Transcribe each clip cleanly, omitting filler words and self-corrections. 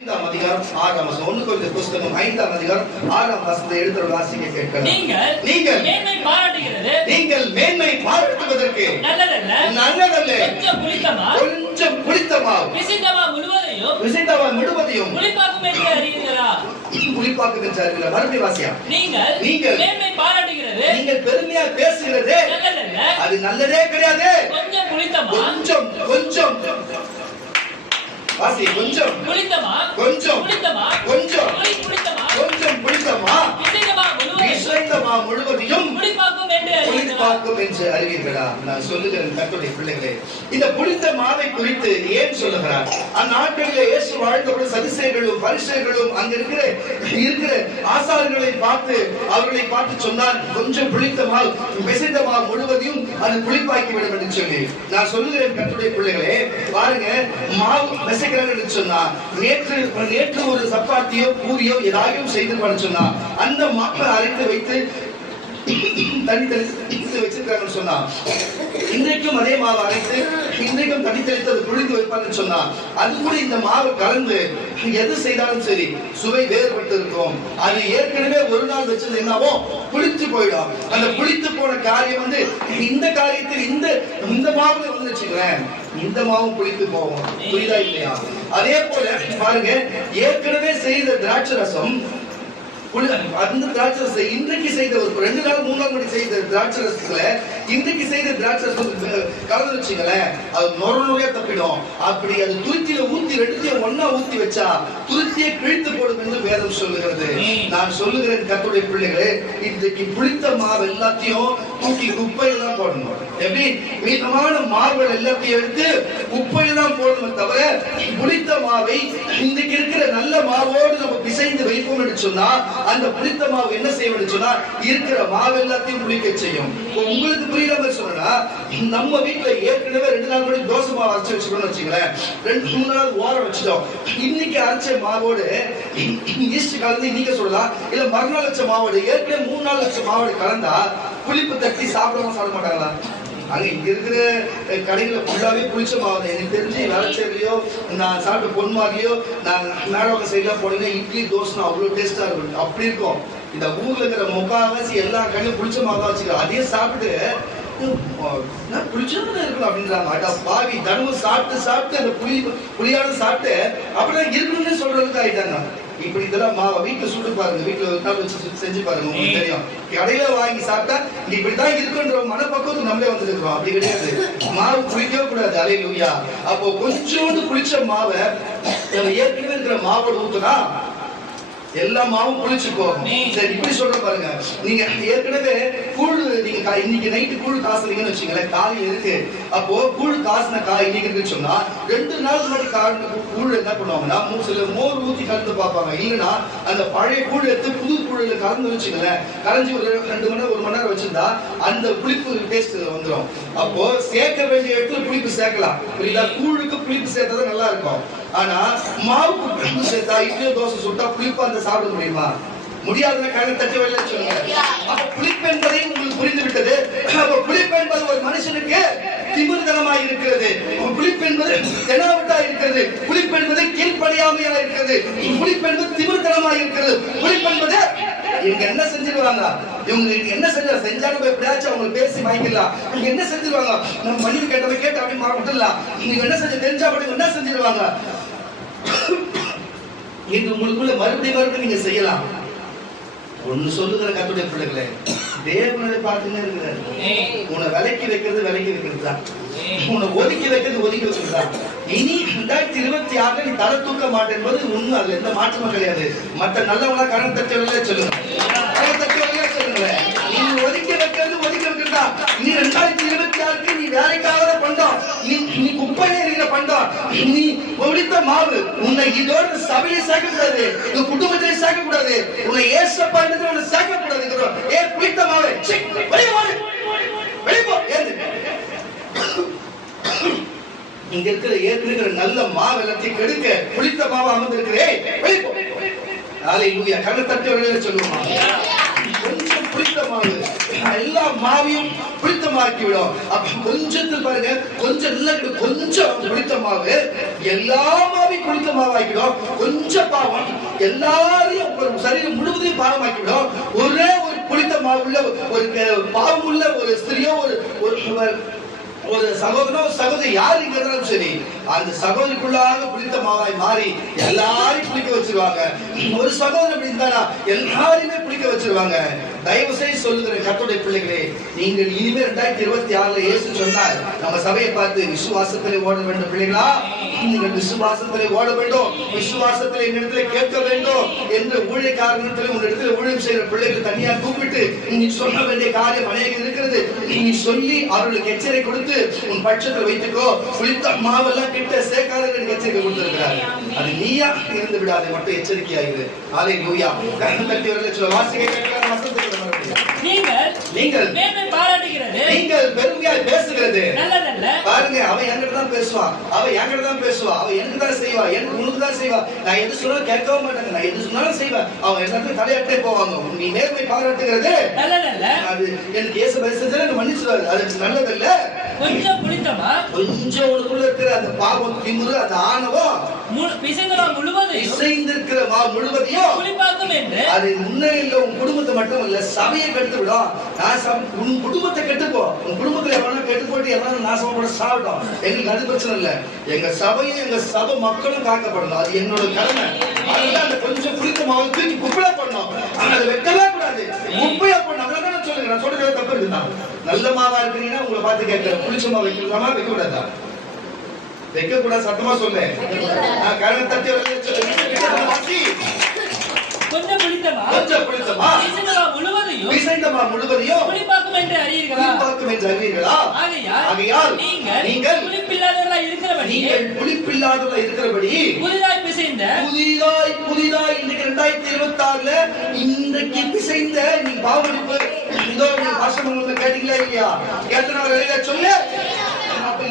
அதிகாரம் 6ஆம் வசனம். 1 கொரிந்தியர் புத்தகம் 5ஆம் அதிகாரம் 6ஆம் வசனத்தை எடுத்து வாசிக்க கேட்கலாம். நீங்கள் மேன்மை பாராட்டுவதற்கு நல்லதல்ல, கொஞ்சம் புளித்தமா முழுவதையும் புளிப்பாக்கும் என்று அறிவீர்களா? புளிப்பாக்கும் என்று அறிவீர்களா? மறுபடியும் வாசியா. நீங்கள் மேன்மை பாராட்டுகிறது, நீங்கள் பெருமையா பேசுகிறது அது நல்லதே கிடையாது. கொஞ்சம் புளித்தமா, கொஞ்சம் வாசி. கொஞ்சம் புளித்தமா, கொஞ்சம் புளித்தமா, கொஞ்சம் புளித்தமா, கொஞ்சம் புளித்தமா, விசைத்தமா முழுவதையும் புளிப்பாக்கும் என்று அறிவீர்களா? நான் சொல்லுகிறேன் கர்த்தருடைய பிள்ளைகளே, இந்த புளித்த மாவை குறித்து ஏன் சொல்லுகிறார்? அந்நாட்களிலே இயேசு வாழ்ந்தபோது சதுசேயர்களும் பரிசேயர்களும் அங்க இருக்கிற ஆசாரியர்களை அவர்களை பார்த்து சொன்னார், கொஞ்சம் புளித்த மாவு விசைத்த மாவு முழுவதையும் அது புளிப்பாக்கி விடும் என்று சொல்லி. நான் சொல்லுகிறேன் கர்த்தருடைய பிள்ளைகளே, பாருங்க, மாவு விசைக்கிறாங்க சொன்னா நேற்று ஒரு சப்பாத்தியோ பூரியோ ஏதாவது செய்து பண்ண சொன்னா அந்த மாவை அரைத்து வைத்து தண்ணி தெளித்து வச்சிருக்காங்கன்னு சொன்னா, இன்றைக்கும் அதே மாவு அரைத்து இன்றைக்கும் தண்ணி தெளித்து அது புளித்து வைப்பாங்கன்னு சொன்னா, அது கூட இந்த மாவு கலந்து எது செய்தாலும் சரி சுவை வேறுபட்டு இருக்கும். அது ஏற்கனவே ஒரு நாள் வச்சது என்னவோ புளித்து போயிடும். அந்த புளித்து போன காரியம் இந்த காரியத்தில் இந்த மாவுல வச்சுக்கிறேன், இந்த மாவும் புளித்து போகும். புரியுதா இல்லையா? அதே போல பாருங்க, ஏற்கனவே செய்த திராட்சை ரசம் அந்த திராட்சை ரசம் இன்றைக்கு செய்த ஒரு 2 நாள் 3 நாள் முன்னாடி செய்த திராட்சை ரசத்துல இன்றைக்கு செய்த திராட்சை ரசம் கலந்து வச்சுங்களேன், அது நொறையா தப்பிடும். அப்படி அது துருத்தியில ஊத்தி ரெண்டுத்தையும் ஒன்னா ஊத்தி வச்சா துருத்தியை கிழித்து போடும் என்று வேதம் சொல்லுகிறது. நான் சொல்லுகிறேன் கர்த்தருடைய பிள்ளைகளே, இன்றைக்கு புளித்த மாவு எல்லாத்தையும் தூக்கி குப்பையில தான் போடணும். எப்படி மீதமான மாவுகள் எல்லாத்தையும் எடுத்து குப்பையில தான் போடணும் தவிர, புளித்த மாவை இன்றைக்கு இருக்கிற நல்ல மாவோடு நம்ம பிசைந்து வைப்போம் என்று சொன்னா அந்த புளித்த மாவு என்ன செய்யும் சொன்னா இருக்கிற மாவு எல்லாத்தையும் புளிக்க செய்யும். உங்களுக்கு புரியுற மாதிரி சொன்னா, நம்ம வீட்டுல ஏற்கனவே 2 நாள் முன்னாடி தோசை மாவு அரைச்சு வச்சுக்கணும்னு வச்சுங்களேன், 2-3 நாள் ஓரம் வச்சுட்டோம். இன்னைக்கு அரைச்ச மாவோடு ஈஸ்ட் கலந்து இன்னைக்கு சொல்லலாம், இல்ல மறுநாள் வச்ச மாவோடு ஏற்கனவே 3 நாள் வச்ச மாவோடு கலந்தா புளிப்பு தட்டி சாப்பிட மாட்டாங்களா? அங்க இங்க இருக்கிற கடைகளை ஃபுல்லாவே புளிச்ச மாவு. எனக்கு தெரிஞ்சு வேளச்சேரிலையோ நான் சாப்பிட்ட பொன்மாரிலையோ நான் மேடவங்க சைட்லாம் போனீங்கன்னா இட்லி தோசை அவ்வளோ டேஸ்டா இருக்கும். அப்படி இருக்கும். இந்த ஊர்ல இருக்கிற முக்காவாசி எல்லா கடையிலும் புளிச்ச மாவு தான் வச்சுக்கிறோம். அதையே சாப்பிட்டு புளிச்சதுன்னு இருக்கலாம் அப்படின்றாங்க. அடா பாவி, தினமும் சாப்பிட்டு அந்த புளியானது சாப்பிட்டு அப்படிதான் இருக்கணும்னு சொல்றதுக்கு ஆயிட்டாங்க. இப்படி இதெல்லாம் மாவை வீட்டுல சுட்டு பாருங்க, வீட்டுல ஒரு நாள் வச்சு செஞ்சு பாருங்க, உங்களுக்கு தெரியும். கடையில வாங்கி சாப்பிட்டா இப்படிதான் இருக்குன்ற மனப்பக்குவத்துக்கு நம்மளே வந்துருக்கோம். அப்படி கிடையாது. மாவு புளிக்கவே கூடாது. அல்லேலூயா. அப்போ கொஞ்சோண்டு புளிச்ச மாவை ஏற்கனவே இருக்கிற மாவோட ஊத்துனா எல்லா மாவும் புளிச்சு போகும். சரி, இப்படி சொல்ற பாருங்க, நீங்க ஏற்கனவே கூழ் நீங்க இன்னைக்கு நைட்டு கூழ் காசுறீங்கன்னு வச்சுங்களேன், காலையில இருக்கு. அப்போ கூழ் காசுன காய் இன்னைக்கு இருக்குன்னு சொன்னா 2 நாள் முன்னாடி கூழ் என்ன பண்ணுவாங்கன்னா சில மோர் ஊத்தி கலந்து பார்ப்பாங்க. இல்லைன்னா அந்த பழைய கூழ் எடுத்து புது கூழில் கலந்து வச்சுங்களேன், கரைஞ்சி ஒரு 2 மணி நேரம் 1 மணி நேரம் வச்சிருந்தா அந்த புளிப்பு டேஸ்ட் வந்துடும். அப்போ சேர்க்க வேண்டிய இடத்துல புளிப்பு சேர்க்கலாம். புரியுதா? கூழுக்கு புளிப்பு சேர்த்தா நல்லா இருக்கும். ஆனா மாவுக்கு புளிப்பு சேர்த்தா இட்லி தோசை சுட்டா புளிப்பா அந்த சாப்பிட முடியுமா? முடியாதுன்னு கண்ணை தட்டி வெளில சொல்லுங்க. அப்ப புளிப்பு என்பதை உங்களுக்கு புரிந்து விட்டது. அப்ப புளிப்பு என்பது ஒரு மனுஷனுக்கு திமிர்தனமாய் இருக்கிறது. புளிப்பு என்பது தெனாவட்டா இருக்கிறது. புளிப்பு என்பது கீழ்ப்படியாமையா இருக்கிறது. புளிப்பு என்பது திமிர்தனமாய் இருக்கிறது. புளிப்பு என்பது இவங்க என்ன செஞ்சிருவாங்க, இவங்க என்ன செஞ்சாலும் எப்படியாச்சும் அவங்க பேசி வாங்கிக்கலாம். இவங்க என்ன செஞ்சிருவாங்க, நம்ம மன்னிப்பு கேட்டதை கேட்டு அப்படி விட்டுலாம். நீங்க என்ன செஞ்சு தெரிஞ்சா அப்படி என்ன செஞ்சிருவாங்க என்று உங்களுக்குள்ள மறுபடியும் நீங்க செய்யலாம். ஒண்ணு சொல்லுகிற கர்த்தருடைய பிள்ளைகளே, தேவனை பார்த்துன்னு இருக்கிறார். உன்னை விலைக்கு வைக்கிறது தான், உன்னை ஒதுக்கி வைக்கிறது தான். இனி 2026 நீ தலை தூக்க மாட்டேன் என்பது உண்மை. அதுல எந்த மாற்றமும் கிடையாது. மற்ற நல்லவங்களா கடன் தட்டுவதிலே சொல்லுங்க, நீ ஒதுக்கி வைக்கிறது தான். நீ 2026 நீ வேலைக்காக பண்றோம், நீ குப்பையில இருக்கிற பண்றோம், நீ ஒழித்த மாவு உன்னை இதோட சபையை சேர்க்க கூடாது, இந்த குடும்பத்திலே சேர்க்க கூடாது, உன்னை ஏசப்பா உன்னை சேர்க்க கூடாது. ஏ புளித்த மாவு இங்க இருக்கிற ஏற்கனவே நல்ல மாவு எல்லாத்தையும் கெடுக்க புளித்த மாவு அமர்ந்திருக்கிறேன். கண்ணை தட்டி சொல்லுவோம். கொஞ்சம் புளித்த மாவு எல்லா மாவையும் புளித்தமாக்கி விடும். அப்ப கொஞ்சத்தில் பாருங்க, கொஞ்சம் கொஞ்சம் புளித்த மாவு எல்லா மாவையும் புளித்த மாவாக்கிடும். கொஞ்சம் பாவம் எல்லாரையும் சரீரம் முழுவதையும் பாவமாக்கிவிடும். ஒரே ஒரு புளித்த மாவுள்ள ஒரு பாவம் உள்ள ஒரு ஸ்திரியோ ஒரு சகோதரனோ சகோதரி யார் இங்க இருந்தாலும் சரி, அந்த சகோதரிக்குள்ளாக புளித்த மாவாய் மாறி எல்லாரையும் புளிக்க வச்சிருவாங்க. ஒரு சகோதரன் அப்படி இருந்தாரா எல்லாரையுமே புளிக்க வச்சிருவாங்க. தயவு செய்து சொல்லுகிற கர்த்தருடைய பிள்ளைகளே, நீங்கள் இனிமே 2026 இயேசு சொன்னார், நம்ம சபையை பார்த்து விசுவாசத்திலே ஓட வேண்டும் பிள்ளைகளா, நீங்கள் விசுவாசத்திலே ஓட வேண்டும், விசுவாசத்திலே என்னிடத்திலே கேட்க வேண்டும் என்று ஊழியக்காரனிடத்திலே உன்னிடத்திலே ஊழியம் செய்கிற பிள்ளைகள் தனியா கூப்பிட்டு நீ சொல்ல வேண்டிய காரியம் அநேகம் இருக்கிறது. நீ சொல்லி அவர்களுக்கு எச்சரிக்கை கொடுத்து உன் பட்சத்தில் வைத்துக்கோ. புளித்த மாவெல்லாம் கிட்ட சேர்க்காதவர்களுக்கு எச்சரிக்கை கொடுத்திருக்கிறார். அது நீயா இருந்து விடாது, மட்டும் எச்சரிக்கையாகிறது. ஹல்லேலூயா. கரங்களை தட்டி வரல வாசிக்க கேட்கலாம். வசனத்துக்கு நீங்கள் மேன்மை பாராட்டுகிறது, நீங்கள் பெருமையாய் பேசுகிறது நல்லதல்ல. பாருங்க, அவன் என்கிட்ட தான் பேசுவான், அவன் என்கிட்ட தான் பேசுவான், அவன் எனக்கு தான் செய்வா, எனக்கு உனக்கு தான் செய்வா. நான் எது சொன்னாலும் கேட்கவும் மாட்டாங்க, நான் எது சொன்னாலும் செய்வேன். அவன் எல்லாத்தையும் தலையாட்டே போவாங்க. நீ நேர்மை பாராட்டுகிறது நல்லதல்ல, அது எனக்கு ஏசு பேசுறது எனக்கு மன்னிச்சுவாரு, அது நல்லதல்ல. கொஞ்சம் புளித்தமா, கொஞ்சம் உனக்குள்ள இருக்கிற அந்த பாவம், திமிரு, அந்த ஆணவம் இசைந்திருக்கிற முழுவதையும் புளிப்பாக்கும் என்று அது முன்னே இல்ல. உன் குடும்பத்தை மட்டும் இல்ல, சபையை கெடுத்து விடும். உன் குடும்பத்தை கெட்டுப்போ, உன் குடும்பத்துல எவனா கெட்டு போட்டு எவனா நாசமா கூட சாப்பிட்டோம். எங்களுக்கு அது பிரச்சனை இல்ல. எங்க சபையும் எங்க சபை மக்களும் காக்கப்படணும், அது என்னோட கடமை. அதெல்லாம் அந்த கொஞ்சம் புளித்த மாவு தூக்கி குப்பையா பண்ணோம், அதை வெட்டவே கூடாது, குப்பையா பண்ணோம். அதான் சொல்லுங்க, நான் சொல்றது தப்பு இருக்குதான். நல்ல மாவா இருக்கிறீங்கன்னா உங்களை பார்த்து கேட்கிறேன், புளிச்ச மாவு வைக்கலாமா வைக்க கூடாதா? வைக்க கூடாது, சத்தமா சொல்லேன். கரண தட்டி கொஞ்சம் புளித்தமா, கொஞ்சம் புளித்தமா, பிசைந்தமா முழுவதையும் புளிப்பாக்கும் என்று அறிவீர்களா? ஆகையால் நீங்கள் புளிப்பில்லாதவர்களாய் இருக்கிறபடி புதிதாய் பிசைந்த புதிதாய் இன்றைக்கு 2026 இன்றைக்கு பிசைந்த நீ பாவமளிப்பு இதோ நீ வாசகம் கேட்டீங்களா இல்லையா? கேட்டனவர்களே சொல்லு.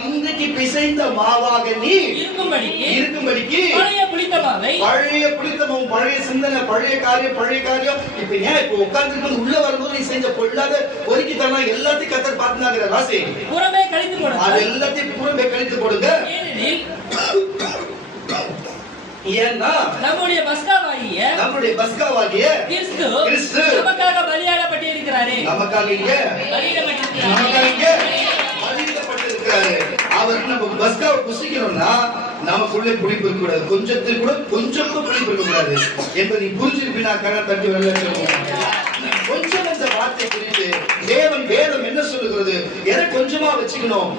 இன்றைக்கு பிசைந்த மாவாக நீ இருக்கும்படிக்கு பழைய புளித்தமும் பழைய சிந்தனை, பழைய காரியம் இப்ப ஏன் இப்ப உட்கார்ந்து உள்ள வரும்போது நீ செஞ்ச பொல்லாத ஒதுக்கி தரனா எல்லாத்தையும் கத்தர் பார்த்துனாங்கிற ராசி புறமே கழித்து போடுங்க. அது எல்லாத்தையும் புறமே கழித்து போடுங்க. ஏன்னா நம்முடைய பஸ்காவாகிய கிறிஸ்து நமக்காக பலியாடப்பட்டிருக்கிறாரே, நமக்காக அவர் நம்ம பஸ்காவை புசிக்கணும்னா நமக்குள்ளே புளிப்பு இருக்க கூடாது, கொஞ்சத்தில் கூட கொஞ்சம் புளிப்பு இருக்க கூடாது என்பதை புரிஞ்சிருப்பினா கண்ண தட்டி வரல சொல்லுவாங்க. கொஞ்சம் இந்த வார்த்தை குறித்து வேதம் என்ன சொல்லுகிறது? எதை கொஞ்சமா வச்சுக்கணும்,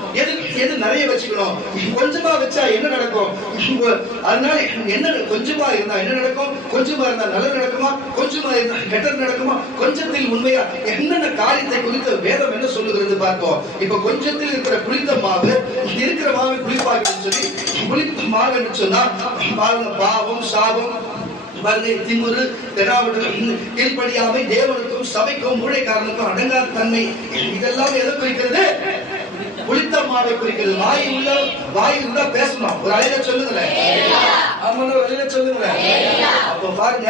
எது நிறைய வச்சுக்கணும்? கொஞ்சமா வச்சா என்ன நடக்கும்? அதனால என்ன கொஞ்சமா இருந்தா என்ன நடக்கும்? கொஞ்சமா இருந்தா நல்லது நடக்குமா? கொஞ்சமா இருந்தா கெட்டது நடக்குமா? கொஞ்சத்தில் உண்மையா என்னென்ன காரியத்தை குறித்து வேதம் என்ன சொல்லுகிறது பார்ப்போம். இப்ப கொஞ்சத்தில் இருக்கிற புளித்த மாவு இருக்கிற மாவை புளிப்பாக சொல்லி புளித்த மாவு என்று சொன்னா பாவம், சாபம், திமுரு, கீழ்ப்படியாமை, தேவனுக்கும் சபைக்கும் ஊழியக்காரனுக்கும் அடங்காத தன்மை, இதெல்லாம் எதை குறிக்கிறது? புளித்த மாவை குறிக்கிறது. வாய் இருந்தா பேசணும். ஒரு அலையில சொல்லுங்களேன், சொல்லுங்களேன். அப்ப பாருங்க,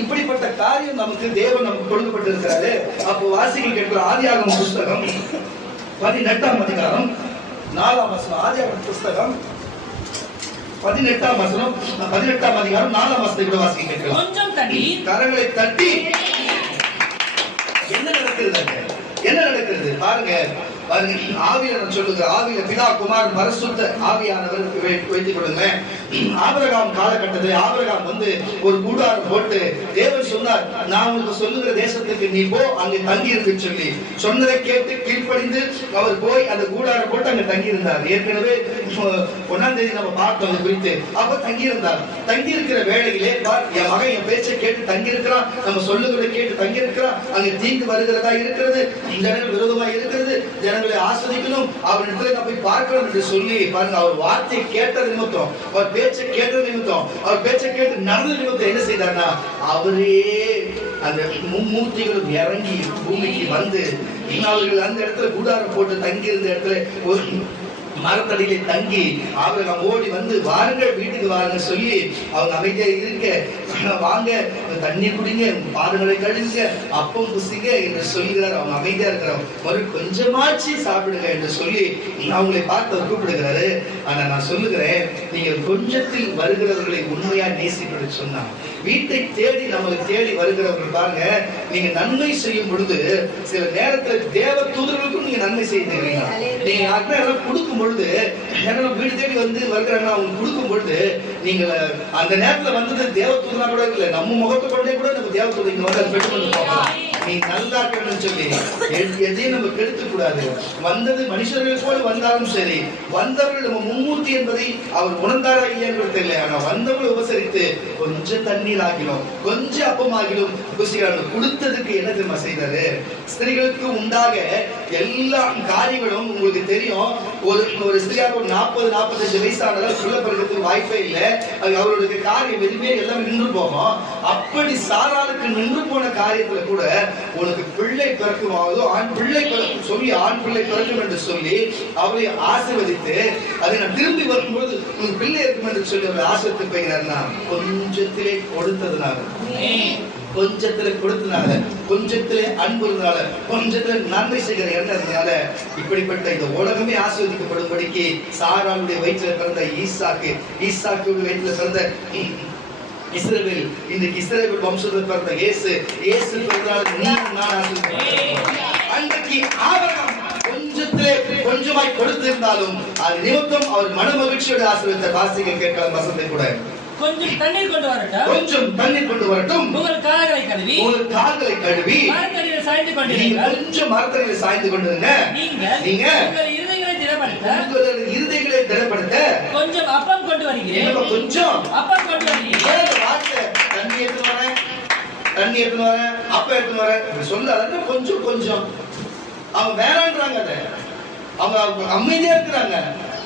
இப்படிப்பட்ட காரியம் நமக்கு தேவன் நமக்கு கொடுக்கப்பட்டிருக்கிறாரு. அப்போ வாசிக்க கேட்கிற ஆதியாகம புஸ்தகம் 18ஆம் அதிகாரம் 4ஆம் வசனம். ஆதியாகம புஸ்தகம் 18ஆம் வசனம் 18ஆம் அதிகாரம் 4ஆம் வசனத்தை கூட வாசிக்க கேட்கலாம். கொஞ்சம் தட்டி கரங்களை தட்டி என்ன நடக்கிறது பாருங்க. ஆவியில சொல்லுங்க, ஆவியில பிதா, குமாரன், பரிசுத்த ஆவியானவர் வைத்துக் கொள்ளுங்க. ஆபிரகாம் காலகட்டத்தில் ஆபிரகாம் ஒரு கூடாரம் போட்டு தேவன் சொன்னார், நான் உங்களுக்கு சொல்லுகிற தேசத்துக்கு நீ போ, அங்கே தங்கி இருந்து சொல்லி சொன்னதை கேட்டு கீழ்ப்படிந்து அவர் போய் அந்த கூடாரம் போட்டு அங்க தங்கி இருந்தார். ஏற்கனவே 1ஆம் தேதி நம்ம பார்த்தோம் அது குறித்து. அப்ப தங்கி இருந்தார். தங்கி இருக்கிற வேளையிலே என் மகன் என் பேச்சை கேட்டு தங்கி இருக்கிறான், நம்ம சொல்லுகிறதை கேட்டு தங்கி இருக்கிறான். அங்க தீங்கு வருகிறதா இருக்கிறது, ஜனங்கள் விரோதமா இருக்கிறது, ஜனங்களை ஆஸ்வதிக்கணும், அவரிடத்துல நான் போய் பார்க்கணும் என்று சொல்லி பாருங்க. அவர் வார்த்தை கேட்டது நிமித்தம், அவர் பேச்சை கேட்டது நிமித்தம், அவர் பேச்சை கேட்டு நடந்த நிமித்தம் என்ன செய்தார்னா, அவரே அந்த மும்மூர்த்திகளும் இறங்கி பூமிக்கு வந்து அவர்கள் அந்த இடத்துல கூடாரம் போட்டு தங்கி இருந்த இடத்துல ஒரு மரத்தடியிலே தங்கி ஆபிரகாம் ஓடி வந்து வாருங்கள் வீட்டுக்கு வாருங்க சொல்லி அவங்க அமைதியா இருக்க வாங்க தண்ணி குடிங்க, பாதங்களை கழுவுங்க, அப்பம் புசிங்க என்று சொல்கிறார். அவங்க அமைதியா இருக்கிறாங்க. கொஞ்சமாச்சு சாப்பிடுங்க என்று சொல்லி அவங்களை பார்த்து கூப்பிடுகிறாரு. ஆனா நான் சொல்லுகிறேன், நீங்க கொஞ்சத்தில் வருகிறவர்களை உண்மையா நேசிப்பது சொன்னா, வீட்டை தேடி நம்மளை தேடி வருகிறவர்கள் பாருங்க, நீங்க நன்மை செய்யும் பொழுது சில நேரத்துல தேவ தூதர்களுக்கும் நீங்க நன்மை செய்கிறீங்க. நீங்க யாருன்னா கொடுக்கும் பொழுது, வீடு தேடி வந்து வருகிறாங்க, அவங்க கொடுக்கும் பொழுது நீங்க அந்த நேரத்துல வந்தது தேவ தூதனா கூட இல்ல, நம்ம முகத்தை கொண்டே கூட நம்ம தேவ தூதர் இங்க வந்து பெற்று கொண்டு போகலாம். நீ நல்லா இருக்கணும்னு சொல்லி எதையும் நம்ம கெடுத்து கூடாது. வந்தது மனுஷர்கள் போல வந்தாலும் சரி, வந்தவர்கள் நம்ம மும்மூர்த்தி என்பதை அவர் உணர்ந்தாரா இல்லையான்னு தெரியல. ஆனா வந்தவங்களை உபசரித்து கொஞ்சம் தண்ணீர் ஆகிலும் கொஞ்சம் அப்பம் ஆகிலும் கொடுத்ததுக்கு என்ன தெரியுமா செய்தாரு? ஸ்திரீகளுக்கு உண்டாக எல்லா காரியங்களும் உங்களுக்கு தெரியும். ஒரு ஸ்திரியாக ஒரு 40-45 வயசானதால் சொல்ல பிறகு வாய்ப்பே இல்லை. அவர்களுடைய காரியம் எதுவுமே எல்லாம் நின்று போகும். அப்படி சாராளுக்கு நின்று போன காரியத்துல கூட உனக்கு பிள்ளை பிறக்குமாவதோ, ஆண் பிள்ளை சொல்லி ஆண் பிள்ளை பிறக்கும் என்று சொல்லி அவளை ஆசீர்வதித்து, அதை நான் திரும்பி வரும்போது உனக்கு பிள்ளை இருக்கும் என்று சொல்லி அவரை ஆசீர்வதித்து போகிறார்னா, கொஞ்சத்திலே கொடுத்ததுனால, கொஞ்சத்துல கொடுத்தனால, கொஞ்சத்துல அன்பு இருந்தனால, கொஞ்சத்துல நன்மை செய்கிற எண்ணத்தினால இப்படிப்பட்ட இந்த உலகமே ஆசீர்வதிக்கப்படும்படிக்கு சாராளுடைய வயிற்றில் பிறந்த ஈசாக்குடைய வயிற்றில் பிறந்த இஸ்ரவேல், இன்றைக்கு இஸ்ரவேல் வம்சத்தில் பிறந்த இயேசு பிறந்தனால நீயும் நான் ஆசீர்வதிக்கப்பட்டிருக்கிறோம். அன்றைக்கு ஆபிரகாம் கொஞ்சத்திலே கொஞ்சமாய் கொடுத்திருந்தாலும் அது நிமித்தம் அவர் மன மகிழ்ச்சியோடு ஆசீர்வதித்த வாசிகள் கேட்கலாம். வசனத்தை கூட கொஞ்சம் தண்ணீர் கொண்டு வரட்டும், உங்கள் கால்களை கழுவி மரத்தடியில் சாய்ந்து கொண்டிருங்கள். கொஞ்சம் மரத்தடியில் சாய்ந்து கொண்டிருங்க. நீங்க உங்கள் இருதயங்களை திடப்படுத்த கொஞ்சம் அப்பம் கொண்டு வருகிறேன். கொஞ்சம் அப்பம் கொண்டு வருகிறேன். தண்ணி எடுத்து வரேன், அப்பம் எடுத்து வரேன் சொல்லாத. கொஞ்சம் அவங்க வேணான்றாங்க. அவங்க அமைதியா இருக்கிறாங்க.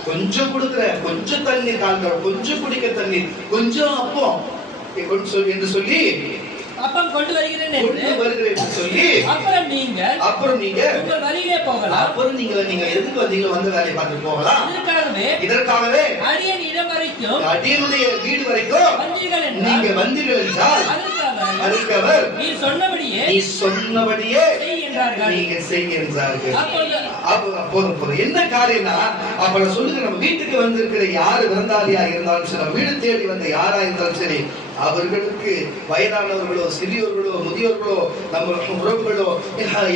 கொஞ்சம் கொடுக்குறேன், கொஞ்சம் தண்ணி கால்கள், கொஞ்சம் குடிக்க தண்ணி, கொஞ்சம் அப்பம் என்று சொல்லி அப்பம் கொண்டு வருகிறேன் என்று சொல்லி அப்புறம் நீங்க உங்கள் வழியிலே போகலாம். அப்புறம் நீங்க எதுக்கு வந்தீங்களோ வந்து வேலையை பார்த்து போகலாம். இதற்காகவே அடியனுடைய வீடு வரைக்கும் நீங்க வந்தீர்கள் என்றால் அதற்கு அவர் நீ சொன்னபடியே நீங்க செய்கின்றார்கள். அப்போது என்ன காரியம்னா, அப்ப சொல்லுங்க, நம்ம வீட்டுக்கு வந்திருக்கிற யாரு விருந்தாளியா இருந்தாலும் சரி, வீடு தேடி வந்த யாரா இருந்தாலும் சரி, அவர்களுக்கு வயதானவர்களோ சிறியோர்களோ முதியோர்களோ நம்ம உறவுகளோ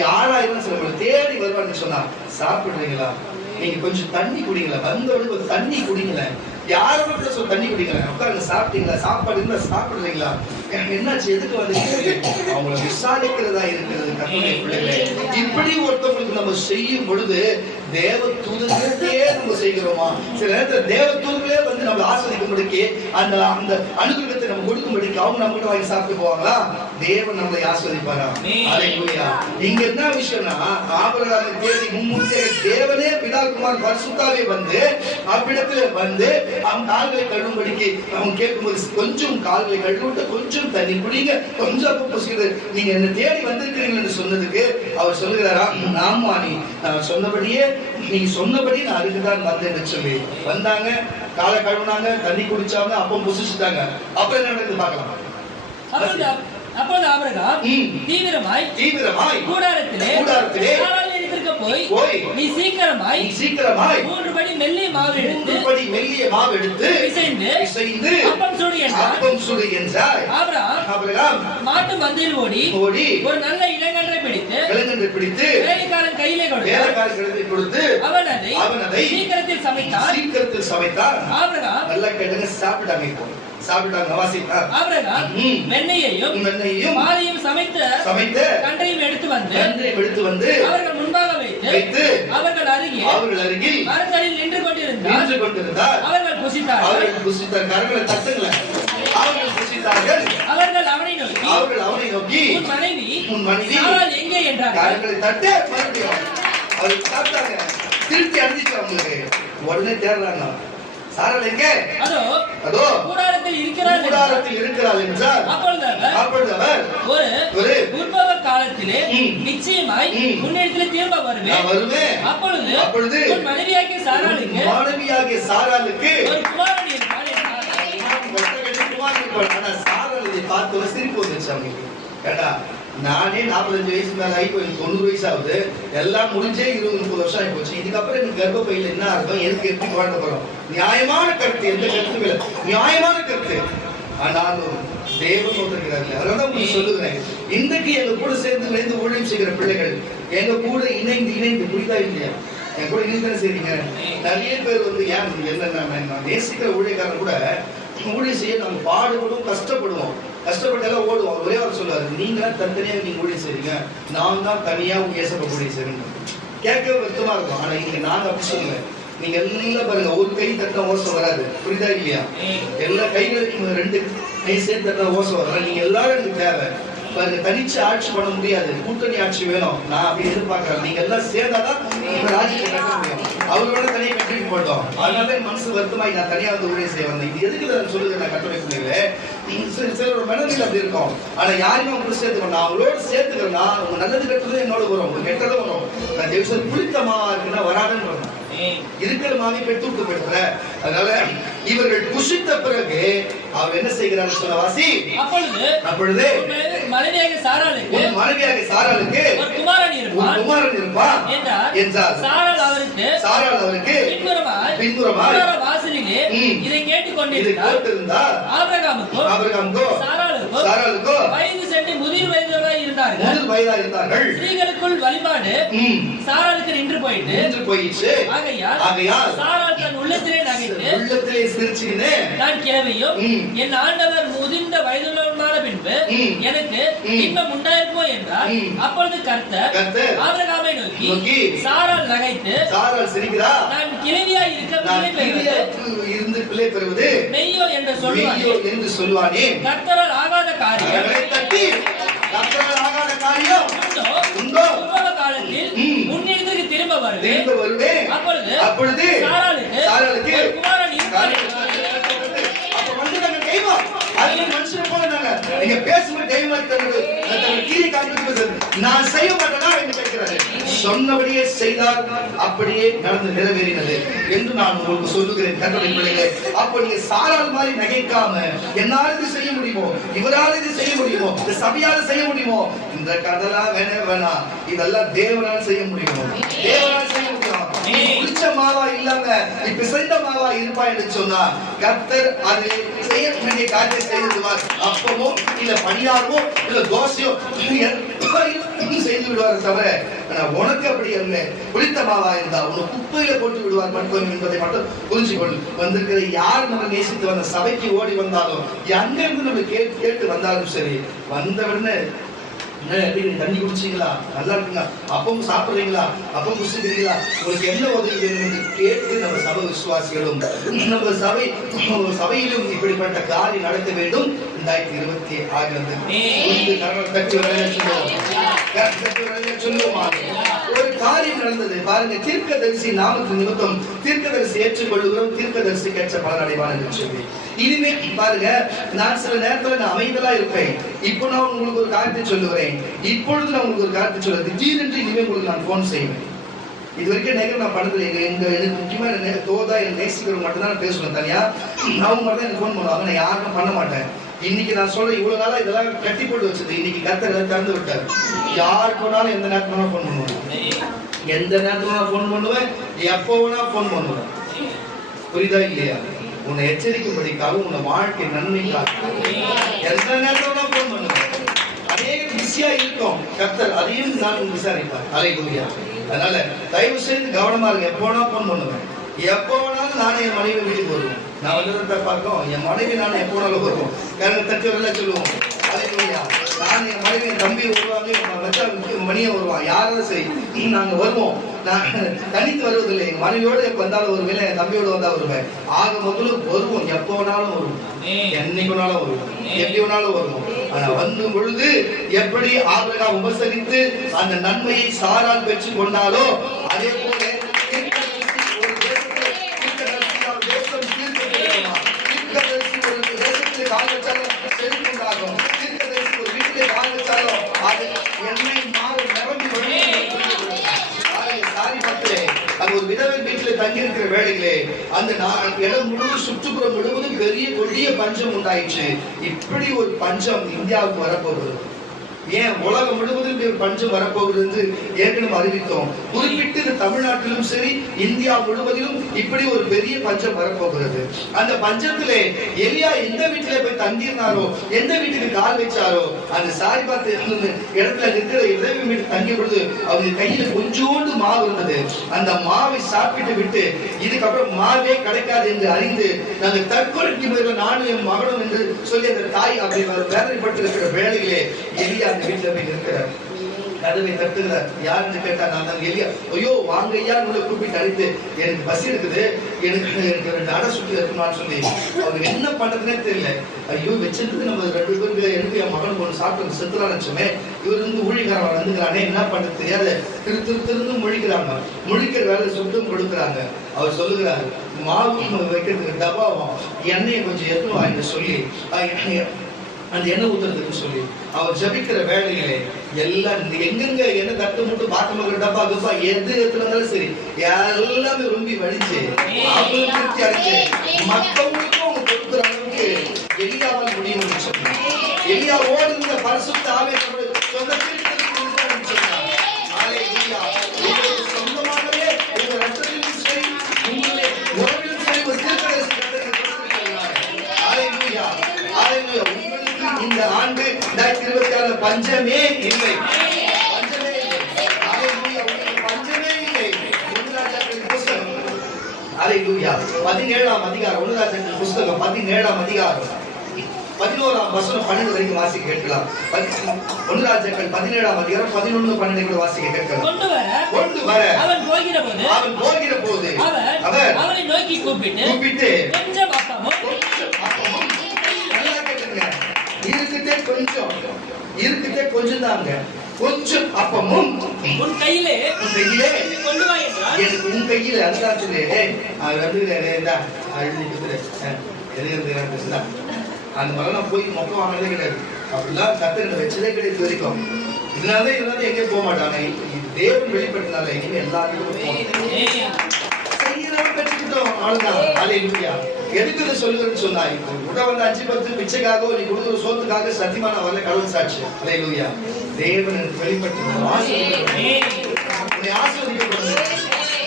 யாரா இருந்தாலும் சரி தேடி வருவான்னு சொன்னா, சாப்பிடுறீங்களா, நீங்க கொஞ்சம் தண்ணி குடிங்களா, வந்தவனுக்கு ஒரு தண்ணி குடிங்களேன், யாரும் தண்ணி குடிங்களேன், உட்காருங்க, சாப்பிட்டீங்களா, சாப்பாடு இருந்தா சாப்பிடுறீங்களா, என்னாச்சு, எதுக்கு வந்து அவங்களை விசாரிக்கிறதா இருக்கிறது. கர்த்தருடைய பிள்ளைகளே, இப்படி ஒருத்தவங்களுக்கு நம்ம செய்யும் பொழுது தேவ தூதர்களே நம்ம செய்கிறோமா? சில நேரத்துல தேவ தூதர்களே வந்து நம்ம ஆஸ்வதிக்கும்படிக்கு அந்த அனுகிரகத்தை நம்ம கொடுக்கும்படிக்கு அவங்க நம்ம கிட்ட வாங்கி சாப்பிட்டு போவாங்களா? தேவன் நம்மளை ஆஸ்வதிப்பாரா? அல்லேலூயா. இங்க என்ன விஷயம்னா, ஆபிரகாமை தேடி முன்மூர்த்தியாக தேவனே பிதாகுமாரன் பரிசுத்தாவே வந்து அவ்விடத்துல வந்து அவங்க கால்களை கழுவும்படிக்கு அவங்க கேட்கும்போது கொஞ்சம் கால்களை கழுவிட்டு கொஞ்சம் தண்ணி குடிங்க, கொஞ்சம் அப்ப புசிக்கிறது, நீங்க என்ன தேடி வந்திருக்கிறீங்கன்னு சொன்னதுக்கு அவர் சொல்லுகிறாரா, நாமா நான் சொன்னபடியே நீங்க சொன்னபடி நான் அதுக்குதான் வந்தேன்னு சொல்லி வந்தாங்க, காலை கழுவுனாங்க, தண்ணி குடிச்சாங்க, அப்போ புசிச்சுட்டாங்க. அப்புறம் என்ன நடக்குது பார்க்கலாம். அப்போது ஆபிரகாம் தீவிரமாய் கூடாரத்திலே போய் நீ சீக்கிரமாய் 3 படி மெல்லிய மாவு எடுத்து பிசைந்து அப்பம் சுடு என்றார். ஆபிரகாம் மாட்டு மந்தையில் ஓடி ஒரு நல்ல இளங்கன்றை பிடித்து வேலைக்காரன் கையிலே கொடுத்து அவன் அதை சீக்கிரத்தில் சமைத்தான். ஆபிரகாம் நல்லா கேட்டுங்க, சாப்பிட்டாங்க. ஆபிரகாம் வெண்ணையையும் பாலையும் சமைத்த கன்றையும் எடுத்து வந்து அவர்கள் முன்பாக வைத்து அவர்கள் அருகில் மரத்தடியில் நின்று கொண்டிருந்தார். அவர்கள் புசித்தார்கள். கரங்களை தட்டுங்கள. அவர்கள் அவனை நோக்கி உன் மனைவி எங்கே என்றார். கரங்களை தட்டு. அவர்கள் சாப்பிட்டாங்க. திருப்தி அடைஞ்சிச்சு அவங்களுக்கு. உடனே தேடுறாங்க, சாராள் எங்கே? அதோ கூடாரத்தில் இருக்கிறாள் என்றார். அப்பொழுது அவர் ஒரு உற்பவ காலத்திலே நிச்சயமாய் முன்னேற்றத்தில் திரும்ப வருவேன். அப்பொழுது உன் மனைவியாகிய சாராளுக்கு ஒரு குமாரன் இருப்பான். ஆனா சாராள் ஆசீர்வாதத்தை பார்த்து சிரிப்பு வந்துச்சு அவங்களுக்கு. கேட்டா நானே 45 வயசு மேல ஆகி 90 வயசு ஆகுது, எல்லாம் முடிஞ்சே 20-30 வருஷம் ஆகி போச்சு. இதுக்கப்புறம் எனக்கு கர்ப்பப்பையில என்ன அர்த்தம், எனக்கு எப்படி குழந்தை போறோம்? நியாயமான கருத்து, எந்த கருத்தும் இல்லை, நியாயமான கருத்து. ஆனாலும் தேவன் ஒத்துக்கிறாரு. அதனால உங்களுக்கு சொல்லுகிறேன், இன்றைக்கு எங்க கூட சேர்ந்து ஊழியம் செய்கிற பிள்ளைகள் எங்க கூட இணைந்து புரிதா இல்லையா? என் கூட இணைந்து செய்றீங்க. நிறைய பேர் வந்து ஏன் என்ன நேசிக்கிற ஊழியக்காரன் கூட ஊழியம் செய்ய நம்ம பாடுபடும், கஷ்டப்பட்டாலும் ஓடுவோம். ஒரே அவர் சொல்லுவாரு, நீங்க தனித்தனியாக நீங்க ஊழியம் செய்றீங்க, நான் தான் தனியா ஏசப்ப ஊழியம் செய்யணும். கேட்க வருத்தமா இருக்கும். ஆனா இங்க நாங்க அப்படி சொல்லுவேன், நீங்க எல்லாம் பாருங்க, ஒரு கை தட்டின ஓசை வராது, புரியுதா இல்லையா? எல்லா கைகளுக்கும் 2 கை சேர்த்து தட்டின ஓசை வரும். நீங்க எல்லாரும் எனக்கு தேவை. பாருங்க, தனிச்சு ஆட்சி பண்ண முடியாது, கூட்டணி ஆட்சி வேணும். நான் அப்படி எதிர்பார்க்கிறேன். நீங்க எல்லாம் சேர்ந்தாதான் ராஜ்யத்தை கட்ட முடியும். அவரோட தனியாக கட்டிட்டு போட்டோம். அதனால என் மனசு வருத்தமாய் நான் தனியாக வந்து ஊழியம் செய்ய வந்தேன். இது எதுக்கு நான் சொல்லுங்க, நான் கட்டுரை சொன்னீங்க சிலரோட மனதில் அப்படி இருக்கும். ஆனா யாருமே அவங்க சேர்த்துக்கணும். நான் அவங்களோட சேர்த்துக்கிறேன்னா உங்க நல்லது கெட்டது என்னோட வரும், உங்க கெட்டதும் வரும். நான் தேவசம் புளித்தமா இருக்குன்னா வராதுன்னு வரணும். இருக்கிற மாமி பெற்று பெற்ற. அதனால இவர்கள் புசித்த பிறகு அவர் என்ன செய்கிறார் சொல்ல வாசி. அப்பொழுது மனைவியாக சாராளுக்கு ஒரு குமாரன் இருப்பான் என்றார். சாராள் அவருக்கு பின்புறமாய் வாசலிலே இதை கேட்டுக்கொண்டிருந்தார். ஆபிரகாமுக்கும் சாராளுக்கும் வயது சென்று முதிர் வயதாய் இருந்தார்கள். ஸ்திரீகளுக்குள் வழிபாடு சாராளுக்கு நின்று போயிட்டு ஆகையால் சாராள் தன் உள்ளத்திலே நகைத்து சிரிச்சினே, நான் கிழவியும் என் ஆண்டவர் முதிர்ந்த வயதுள்ளவனான பின்பு எனக்கு இன்பம் உண்டாயிருப்போ என்றார். அப்பொழுது கர்த்தர் ஆபிரகாமை நோக்கி, சாராள் நகைத்து நான் கிழவியாய் இருந்து பிள்ளை பெறுவது மெய்யோ என்று சொல்லுவானே. கர்த்தரால் ஆகாத காரியம் உண்டோ? காலத்தில் முன்னெடுத்து திரும்ப வருவேன். அப்பொழுது சாராளுக்கு குமாரன் இருப்பார். மனுஷனை போல நீங்க பேசும்போது நான் செய்ய மாட்டேனா என்று கேட்கிறாரு. சொன்னபடியே செய்தார், அப்படியே நடந்து நிறைவேறினது என்று நான் உங்களுக்கு சொல்லுகிறேன். கர்த்தருடைய பிள்ளைகளே, அப்ப நீங்க சாராள் மாதிரி நகைக்காம என்னால இது செய்ய முடியுமோ, இவரால் இது செய்ய முடியுமோ, இந்த சபையால செய்ய முடியுமோ, இந்த கதெல்லாம் வேணாம், இதெல்லாம் தேவனால் செய்ய முடியும். தேவனால் செய்ய முடியும். நீ புளிச்ச மாவா இல்லாம நீ பிசைந்த மாவா இருப்பா என்று சொன்னா கர்த்தர் அதை செய்ய வேண்டிய காரியத்தை செய்திருவார். அப்பமோ இல்ல பணியாரமோ இல்ல தோசையோ செய்து விடுவார். தவிர உனக்கு அப்படி அல்ல. புளித்த மாவா இருந்தா உனக்கு குப்பையில போட்டு விடுவார் மட்டும் என்பதை மட்டும் புரிஞ்சுக்கொள்ளு. வந்திருக்கிற யார் நம்ம நேசித்து வந்த சபைக்கு ஓடி வந்தாலும், எங்கிருந்து நம்ம கேட்டு வந்தாலும் சரி, வந்தவுடனே தண்ணி குடிச்சீங்களா, நல்லா இருக்குங்களா, அப்பவும் சாப்பிடுறீங்களா, அப்பவும் குடிச்சுக்கிறீங்களா, உங்களுக்கு என்ன உதவி வேணும் கேட்டு நம்ம சபை விசுவாசிகளும் நம்ம சபையிலும் இப்படிப்பட்ட காரியம் நடக்க வேண்டும். 2026 சொல்லுவோம். ஒரு காரியம் நடந்தது பாருங்க. தீர்க்கதரிசி நாமத்து நிமித்தம் தீர்க்கதரிசி ஏற்றுக்கொள்ளுகிறோம், தீர்க்கதரிசி கேட்ட பலன் அடைவான் என்று சொல்லி இனிமே பாருங்க, நான் சில நேரத்துல நான் அமைதலா இருப்பேன். இப்போ நான் உங்களுக்கு ஒரு காரியத்தை சொல்லுகிறேன். இப்பொழுது நான் உங்களுக்கு ஒரு காரியத்தை சொல்லுவேன். திடீரென்று இனிமே உங்களுக்கு நான் போன் செய்வேன். இது வரைக்கும் நேரம் நான் பண்ணது எனக்கு முக்கியமா தோதா என் நேசிக்கிறவங்க மட்டும்தான் நான் பேசுவேன். தனியா அவங்க மட்டும் தான் எனக்கு போன் பண்ணுவாங்க. நான் யாருக்கும் பண்ண மாட்டேன். இன்னைக்கு நான் சொல்றேன், இவ்வளவு நாளா இதெல்லாம் கட்டி போட்டு வச்சது இன்னைக்கு கர்த்தர் திறந்து விட்டார். யார் போனாலும் எந்த நேரத்துல போன் பண்ணுவேன், எந்த நேரத்துல போன் பண்ணுவேன், எப்போ வேணா போன் பண்ணுவேன். புரியுதா இல்லையா? உன்னை எச்சரிக்கைப்படிக்காக, உன்னை வாழ்க்கை நன்மைக்காக எந்த நேரத்துல போன் பண்ணுவேன். அநேக பிஸியா இருக்கும். கர்த்தர் அதையும் நான் விசாரிப்பார். அல்லேலூயா. அதனால தயவு செய்து கவனமா இருங்க. எப்போ வேணா போன் பண்ணுவேன். எப்போ வேணாலும் நானே என் மனைவி வீட்டுக்கு வருவோம். நான் வந்து பார்க்கோம், என் மனைவி நானும் எப்போ வேணாலும் வருவோம். கரண்ட் தட்டி வரல சொல்லுவோம். அல்லேலூயா. நான் என் மனைவி என் தம்பி வருவாங்க, மணியை வருவான், யாராவது சரி நாங்க வருவோம். நான் தனித்து வருவதில்லை. என் மனைவியோட எப்ப வந்தாலும் வருவேன், என் தம்பியோட வந்தா வருவேன். ஆக முதல்ல வருவோம். எப்போ வேணாலும் வருவோம், என்னைக்கு வேணாலும் வருவோம், எப்படி வேணாலும் வருவோம். ஆனா வந்து பொழுது எப்படி ஆபிரகாம் உபசரித்து அந்த நன்மையை சாரால் பெற்றுக் கொண்டாலோ அதே போல ஒரு விதவை வீட்டில் தங்கி இருக்கிற வேளையிலே அந்த இடம் முழுவதும் சுற்றுப்புறம் முழுவதும் பெரிய கொடிய பஞ்சம் உண்டாயிற்று. இப்படி ஒரு பஞ்சம் இந்தியாவுக்கு வரப்போகிறது. ஏன் உலகம் முழுவதும் பஞ்சம் வரப்போகிறது என்று ஏற்கனவே அறிவித்தோம். குறிப்பிட்டு தமிழ்நாட்டிலும் சரி இந்தியா முழுவதிலும் இப்படி ஒரு பெரிய பஞ்சம் வரப்போகிறது. அந்த பஞ்சத்திலே எலியா எந்த வீட்டிலே போய் தங்கினாரோ, எந்த வீட்டுக்கு கால் வச்சாரோ, அந்த சாரிபாத் இடத்துல இருக்கிற இறைவி வீட்டு தங்கிய பொழுது அவங்க கையில கொஞ்சோண்டு மாவு இருந்தது. அந்த மாவை சாப்பிட்டு விட்டு இதுக்கப்புறம் மாவே கிடைக்காது என்று அறிந்து நாங்கள் தற்கொலைக்கு போய் நானும் என் மகனும் என்று சொல்லி அந்த தாய் அப்படி வேதனைப்பட்டு இருக்கிற வேளையிலே எலியா அந்த வீட்டுல போய் இருக்கிறார். கதவை தட்டுகிறார். யாருன்னு கேட்டா நான் தான் எலியா. ஐயோ வாங்க ஐயா கூப்பிட்டு அழைத்து, எனக்கு பசி இருக்குது, எனக்கு 2 அடை சுட்டு இருக்கணும்னு சொல்லி அவருக்கு என்ன பண்றதுன்னே தெரியல. ஐயோ வச்சிருக்குது நம்ம 2 பேருக்கு, எனக்கு என் மகனுக்கு ஒன்று சாப்பிட்டு செத்துறான்னு இவர் ஊழிக்காரன் வந்துக்கிறானே, என்ன பண்றது தெரியாத திரு முழிக்கிறாங்க. முழிக்கிற வேலை சுத்தம் கொடுக்குறாங்க. அவர் சொல்லுகிறாரு, மாவு வைக்கிறதுக்கு டப்பாவும் எண்ணெயை கொஞ்சம் எத்தணும் என்று சொல்லி அந்த எண்ணெய் ஊத்துறதுன்னு சொல்லி அவர் ஜபிக்கிற வேலையிலே எல்லாம் எங்கெங்க என்ன தட்டு முட்டு பாத்திரம் டப்பா துப்பா எது எடுத்துனாலும் சரி எல்லாமே ரொம்ப வடிச்சு அவங்களுக்கு திருப்தி அடைச்சு மற்றவங்களுக்கும் அவங்க கொடுக்குற அளவுக்கு எலியாவால் முடியும்னு சொன்னாங்க. எலியா ஓடி இருந்த பரிசுத்த ஆவியானவர் சொந்தமாகவே உங்க ரத்தத்திலும் சரி உங்களுடைய உறவிலும் சரி ஒரு திருக்கதரிசி இந்த ஆண்டு 2026 பஞ்சமே இல்லை. பஞ்சமே இல்லை. 17ஆம் அதிகாரம் 1 ராஜாக்கள் புஸ்தகம் 17ஆம் அதிகாரம் 11ஆம் வசனம் 12 வரைக்கும் வாசிக்க கேட்கலாம். 1 ராஜாக்கள் 17ஆம் அதிகாரம் 11 12 கூட வாசிக்க கேட்கலாம். கொண்டு வர அவன் போகிற போது அவர் அவனை நோக்கி கூப்பிட்டு கொஞ்சம் அப்பமும் இருக்குதே கொஞ்சம் தாங்க, கொஞ்சம் அப்பமும் உன் கையிலே கொண்டு வா என்றார். எனக்கு உன் கையில அதுதான் அந்த மாதிரி நான் போய் மொத்தம் வாங்கினதே கிடையாது. அப்படிலாம் கத்திர வச்சதே கிடையாது வரைக்கும். இதனால எங்கே போக மாட்டாங்க. தேவன் வெளிப்பட்டனால எங்க எல்லாருக்கும் எதுக்கு சொல்லுகிறேன்னு சொன்னா, கூட வந்து 5-10 பிச்சைக்காக நீ கொடுக்குற சோத்துக்காக சத்தியமா நான் வரல, கடவுள் சாட்சி. அல்லேலூயா. தேவன் வெளிப்பட்டு உன்னை ஆசீர்வதிக்கப்படுகிறது.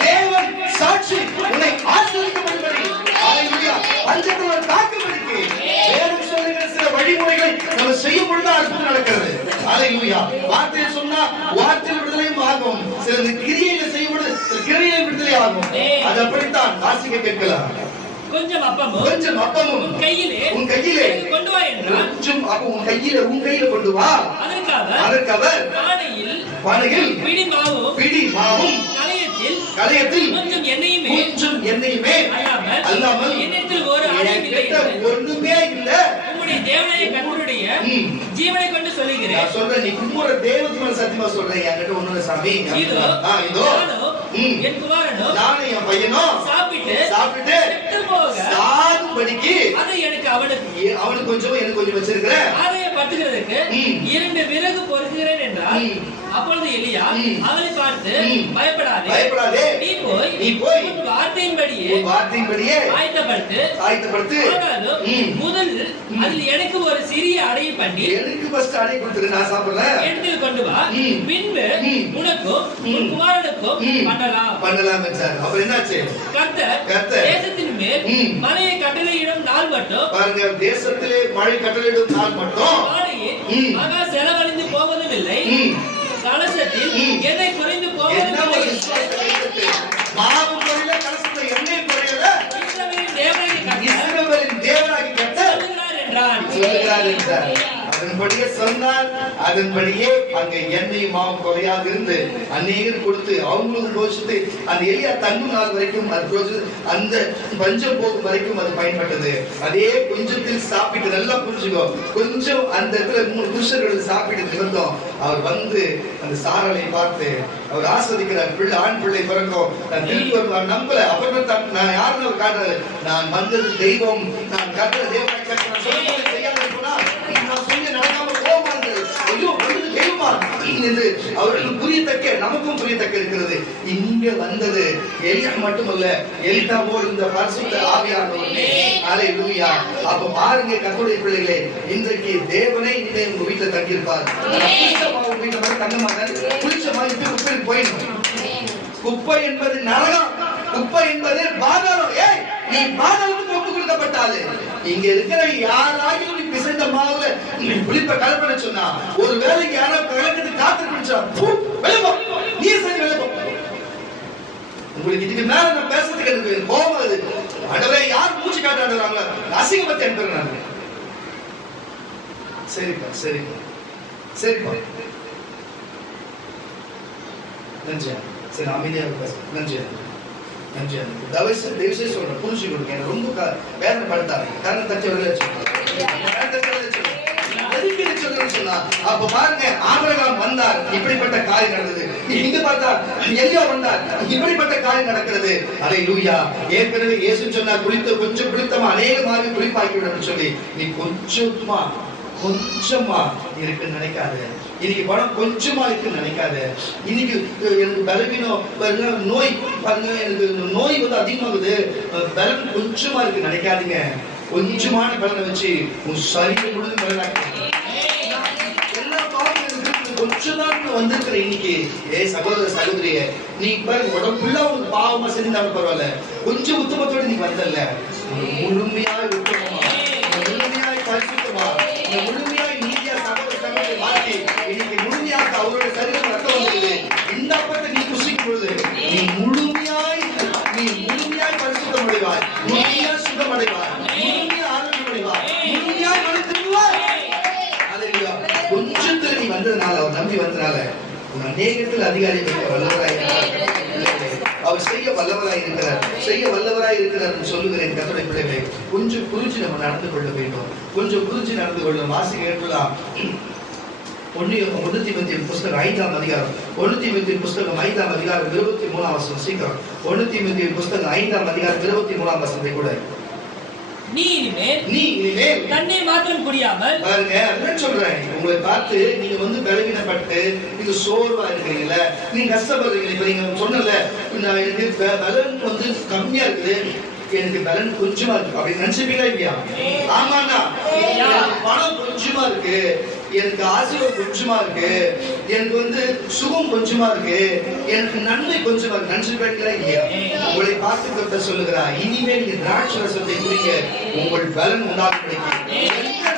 தேவன் சாட்சி உன்னை ஆசீர்வதிக்கப்படுகிறது. அல்லேலூயா. பஞ்சத்தை தாக்கும்படிக்கு தேவன் சொல்லுகிற சில வழிமுறைகளை நம்ம செய்யும் பொழுது அற்புதம் நடக்கிறது. அல்லேலூயா. வார்த்தையை சொன்னா வார்த்தையில் விடுதலையும் ஆகும். சில கிரியையில செய்யும் பொழுது கிரியையில விடுதலை ஆகும். அது அப்படித்தான் வாசிக்க கேட்கலாம். கொஞ்சம் அப்பமும் உன் கையிலே கொண்டு வா என்றார். கொஞ்சம் அப்பம் உன் கையில கொண்டு வா. அதற்கு அவர் பானையில் பிடி மாவும் கலையத்தில் கொஞ்சம் எண்ணெயுமே அல்லாமல் என்னிடத்தில் ஒரு ஒண்ணுமே இல்ல. உம்முடைய தேவனாகிய கர்த்தருடைய ஜீவனை கொண்டு சொல்லுகிறேன். நான் சொல்றேன், நீ கும்புற தெய்வத்தின் மேல சத்தியமா சொல்றேன். என்கிட்ட ஒண்ணுல சாமி இதோ என் குமாரனோ நானும் என் பையனோ சாப்பிட்டு சாகும்படிக்கு அதை எனக்கு அவனுக்கு கொஞ்சம் எனக்கு கொஞ்சம் வச்சிருக்கிறேன். அதை பட்டுகிறதுக்கு 2 விறகு பொறுக்கிறேன் என்றால், அப்பொழுது எலியா அவனை பார்த்து பயப்படாதே, நீ போய் உன் வார்த்தையின்படியே ஆயத்தப்படுத்து. முதல் அதில் எனக்கு ஒரு சிறிய அடையை பண்ணி எனக்கு ஃபர்ஸ்ட் அடை கொடுத்துரு, நான் சாப்பிடுறேன், எடுத்து கொண்டு வா. பின்பு உனக்கும் உன் குமாரனுக்கும் பண்ணலாம் என்றார். அப்புறம் என்னாச்சு? கர்த்தர் தேசத்தின் மேல் மழையை கட்டளையிடும் நாள் மட்டும், பாருங்க, தேசத்திலே மழை கட்டளையிடும் நாள் மட்டும் மகா செலவழிந்து போவதும் இல்லை, கலசத்தில் எண்ணெய் குறைந்து போவதும் இல்லை. மாவு குறையல, கலசத்தில் எண்ணெய் குறையல. இஸ்ரவேலின் தேவனாகிய கர்த்தர் சொல்லுகிறார் என்றார். அதன்படியே சொன்னார். அதன்படியே அங்க எண்ணெய் மாவும் குறையாக இருந்து அநேகர் கொடுத்து அவங்களும் போஷித்து அந்த எலியா தங்கும் நாள் வரைக்கும் அது அந்த பஞ்சம் போகும் வரைக்கும் அது பயன்பட்டது. அதே கொஞ்சத்தில் சாப்பிட்டு நல்லா புரிஞ்சுக்கோ. கொஞ்சம் அந்த இடத்துல 3 புருஷர்கள் சாப்பிட்டு நிமிர்ந்தோம். அவர் வந்து அந்த சாரலை பார்த்து அவர் ஆஸ்வதிக்கிறார். பிள்ளை ஆண் பிள்ளை பிறக்கும். நான் திருப்பி வருவார் நம்பல. அப்புறம் நான் யாருன்னு காட்டுறாரு. நான் வந்தது தெய்வம், நான் கட்டுற தேவனை கட்டுறேன் செய்யாத போனா நான் சொல்லி நடக்காம போவாங்க. ஐயோ வந்து தெய்வமா நீங்க என்று அவர்களுக்கு புரியத்தக்க, நமக்கும் புரியத்தக்க இருக்கிறது. இங்க வந்தது எலியா மட்டுமல்ல, எலியாவோடு இந்த பரிசுத்த ஆவியானவர். அல்லேலூயா. அப்ப பாருங்க கர்த்தருடைய பிள்ளைகளே, இன்றைக்கு தேவனே இனிமே உங்க வீட்டுல தங்கியிருப்பார். உங்க வீட்டுல மட்டும் தங்க மாட்டார். புளிச்ச மாதிரி குப்பைக்கு போயிடும். குப்பை என்பது நரகம், குப்பை என்பது பாதாளம். ஏய், நீ பாதாளத்துக்கு ஒப்பு கொடுக்கப்பட்டாலே இங்க இருக்கிற யாராயும் நீ பிசைந்த மாவுல நீ புளிப்ப கலப்பட சொன்னா, ஒரு வேலைக்கு யாராவது கலக்கத்துக்கு காத்து பிடிச்சா விளம்பம், நீ சரி விளம்பம். உங்களுக்கு இதுக்கு மேல நான் பேசுறதுக்கு எனக்கு கோபம் வருது. ஆண்டவரே, யார் மூச்சு காட்டாடுறாங்க, அசிங்கப்பத்தி அனுப்புறாங்க. சரிப்பா சரிப்பா சரிப்பா, நன்றி. சரி, அமைதியாக பேச. நன்றி நன்றி. தயவுசெய்து சொல்றேன், புரிஞ்சு கொடுங்க. எனக்கு ரொம்ப வேதனைப்படுத்தாங்க. காரணம் தச்சவர்களே சொன்னா, அப்ப பாருங்க, ஆபிரகாம் வந்தார், இப்படிப்பட்ட காரியம் நடந்தது. இங்க பார்த்தா எலியா வந்தார், இப்படிப்பட்ட காரியம் நடக்கிறது. அல்லேலூயா. ஏற்கனவே இயேசு சொன்னார், கொஞ்சம் குளித்தமா அநேகமாக குளிப்பாக்கி விடணும்னு சொல்லி. நீ கொஞ்சமா இருக்குன்னு நினைக்காத. இன்னைக்கு பணம் கொஞ்சமா இருக்குன்னு நினைக்காத. இன்னைக்கு எனக்கு பலவீனம் பாருங்க, நோய் பாருங்க, எனக்கு நோய் வந்து அதிகமாகுது, பலன் கொஞ்சமா இருக்கு நினைக்காதீங்க. கொஞ்சமான பலனை வச்சு உன் சரீரம் முழுதும் பலனாக்க. எல்லா பாவம் கொஞ்சம் தான் வந்திருக்கிற இன்னைக்கு. சகோதர சகோதரிய, நீ பாருங்க, உடம்புள்ள உனக்கு பாவமா செஞ்சாலும் பரவாயில்ல, கொஞ்சம் உத்தமத்தோடு நீ வந்தல்ல, முழுமையாய் உத்தமமா, முழுமையாய் பரிசுத்தமா, முழுமையாய் நீதியா சகோதர சகோதரி மாற்றி இன்னைக்கு முழுமையாக அவருடைய சரீரம் ரத்தம் வந்தது. இந்த அப்பத்தை நீ புசிக்கும் பொழுது நீ முழுமையாய் பரிசுத்தம் அடைவாய், முழுமையாய் சுத்தம் அடைவாய், முழுமையாய் ஆரோக்கியம் அடைவாய், முழுமையாய் மனம் திரும்புவாய். அல்லேலூயா. கொஞ்சத்துல நீ வந்ததுனால, அவர் நம்பி வந்ததுனால, உன் அநேகத்தில் அதிகாரி வல்லவராய் அவர் செய்ய வல்லவராய் இருக்கிறார் சொல்லுகிறேன். கர்த்தருடைய பிள்ளைகளே, கொஞ்சம் புரிஞ்சு நம்ம நடந்து கொள்ள வேண்டும். கொஞ்சம் புரிஞ்சு நடந்து கொள்ளணும். வாசிக்க கேட்கலாம். 1 தீமோத்தேயு புஸ்தகம் 5ஆம் அதிகாரம், 1 தீமோத்தேயு புஸ்தகம் 5ஆம் அதிகாரம் 23ஆம் வசனம். சீக்கிரம் 1 தீமோத்தேயு புஸ்தகம் 5ஆம் அதிகாரம் 23ஆம் வசனத்தை கூட. நீ இனிமேல் தண்ணீர் மாத்திரம் குடியாமல், பாருங்க அதான் சொல்றேன், உங்களை பார்த்து நீங்க வந்து பலவீனப்பட்டு நீங்க சோர்வா இருக்கிறீங்கல்ல, நீங்க கஷ்டப்படுறீங்க. இப்ப நீங்க சொன்னல, எனக்கு பலன் வந்து கம்மியா இருக்குது, எனக்கு பலன் கொஞ்சமா இருக்கு அப்படின்னு நினைச்சுப்பீங்களா இல்லையா? ஆமாண்ணா, பணம் கொஞ்சமா இருக்கு, எனக்கு ஆசீர்வாதம் கொஞ்சமா இருக்கு, எனக்கு வந்து சுகம் கொஞ்சமா இருக்கு, எனக்கு நன்மை கொஞ்சமா இருக்கு, நினைச்சுப்பீங்களா இல்லையா? உங்களை பார்த்து கர்த்தர் சொல்லுகிறார், இனிமேல் நீங்க திராட்சை ரசத்தை குடிங்க, உங்கள் பலன் உண்டாக கிடைக்கும்.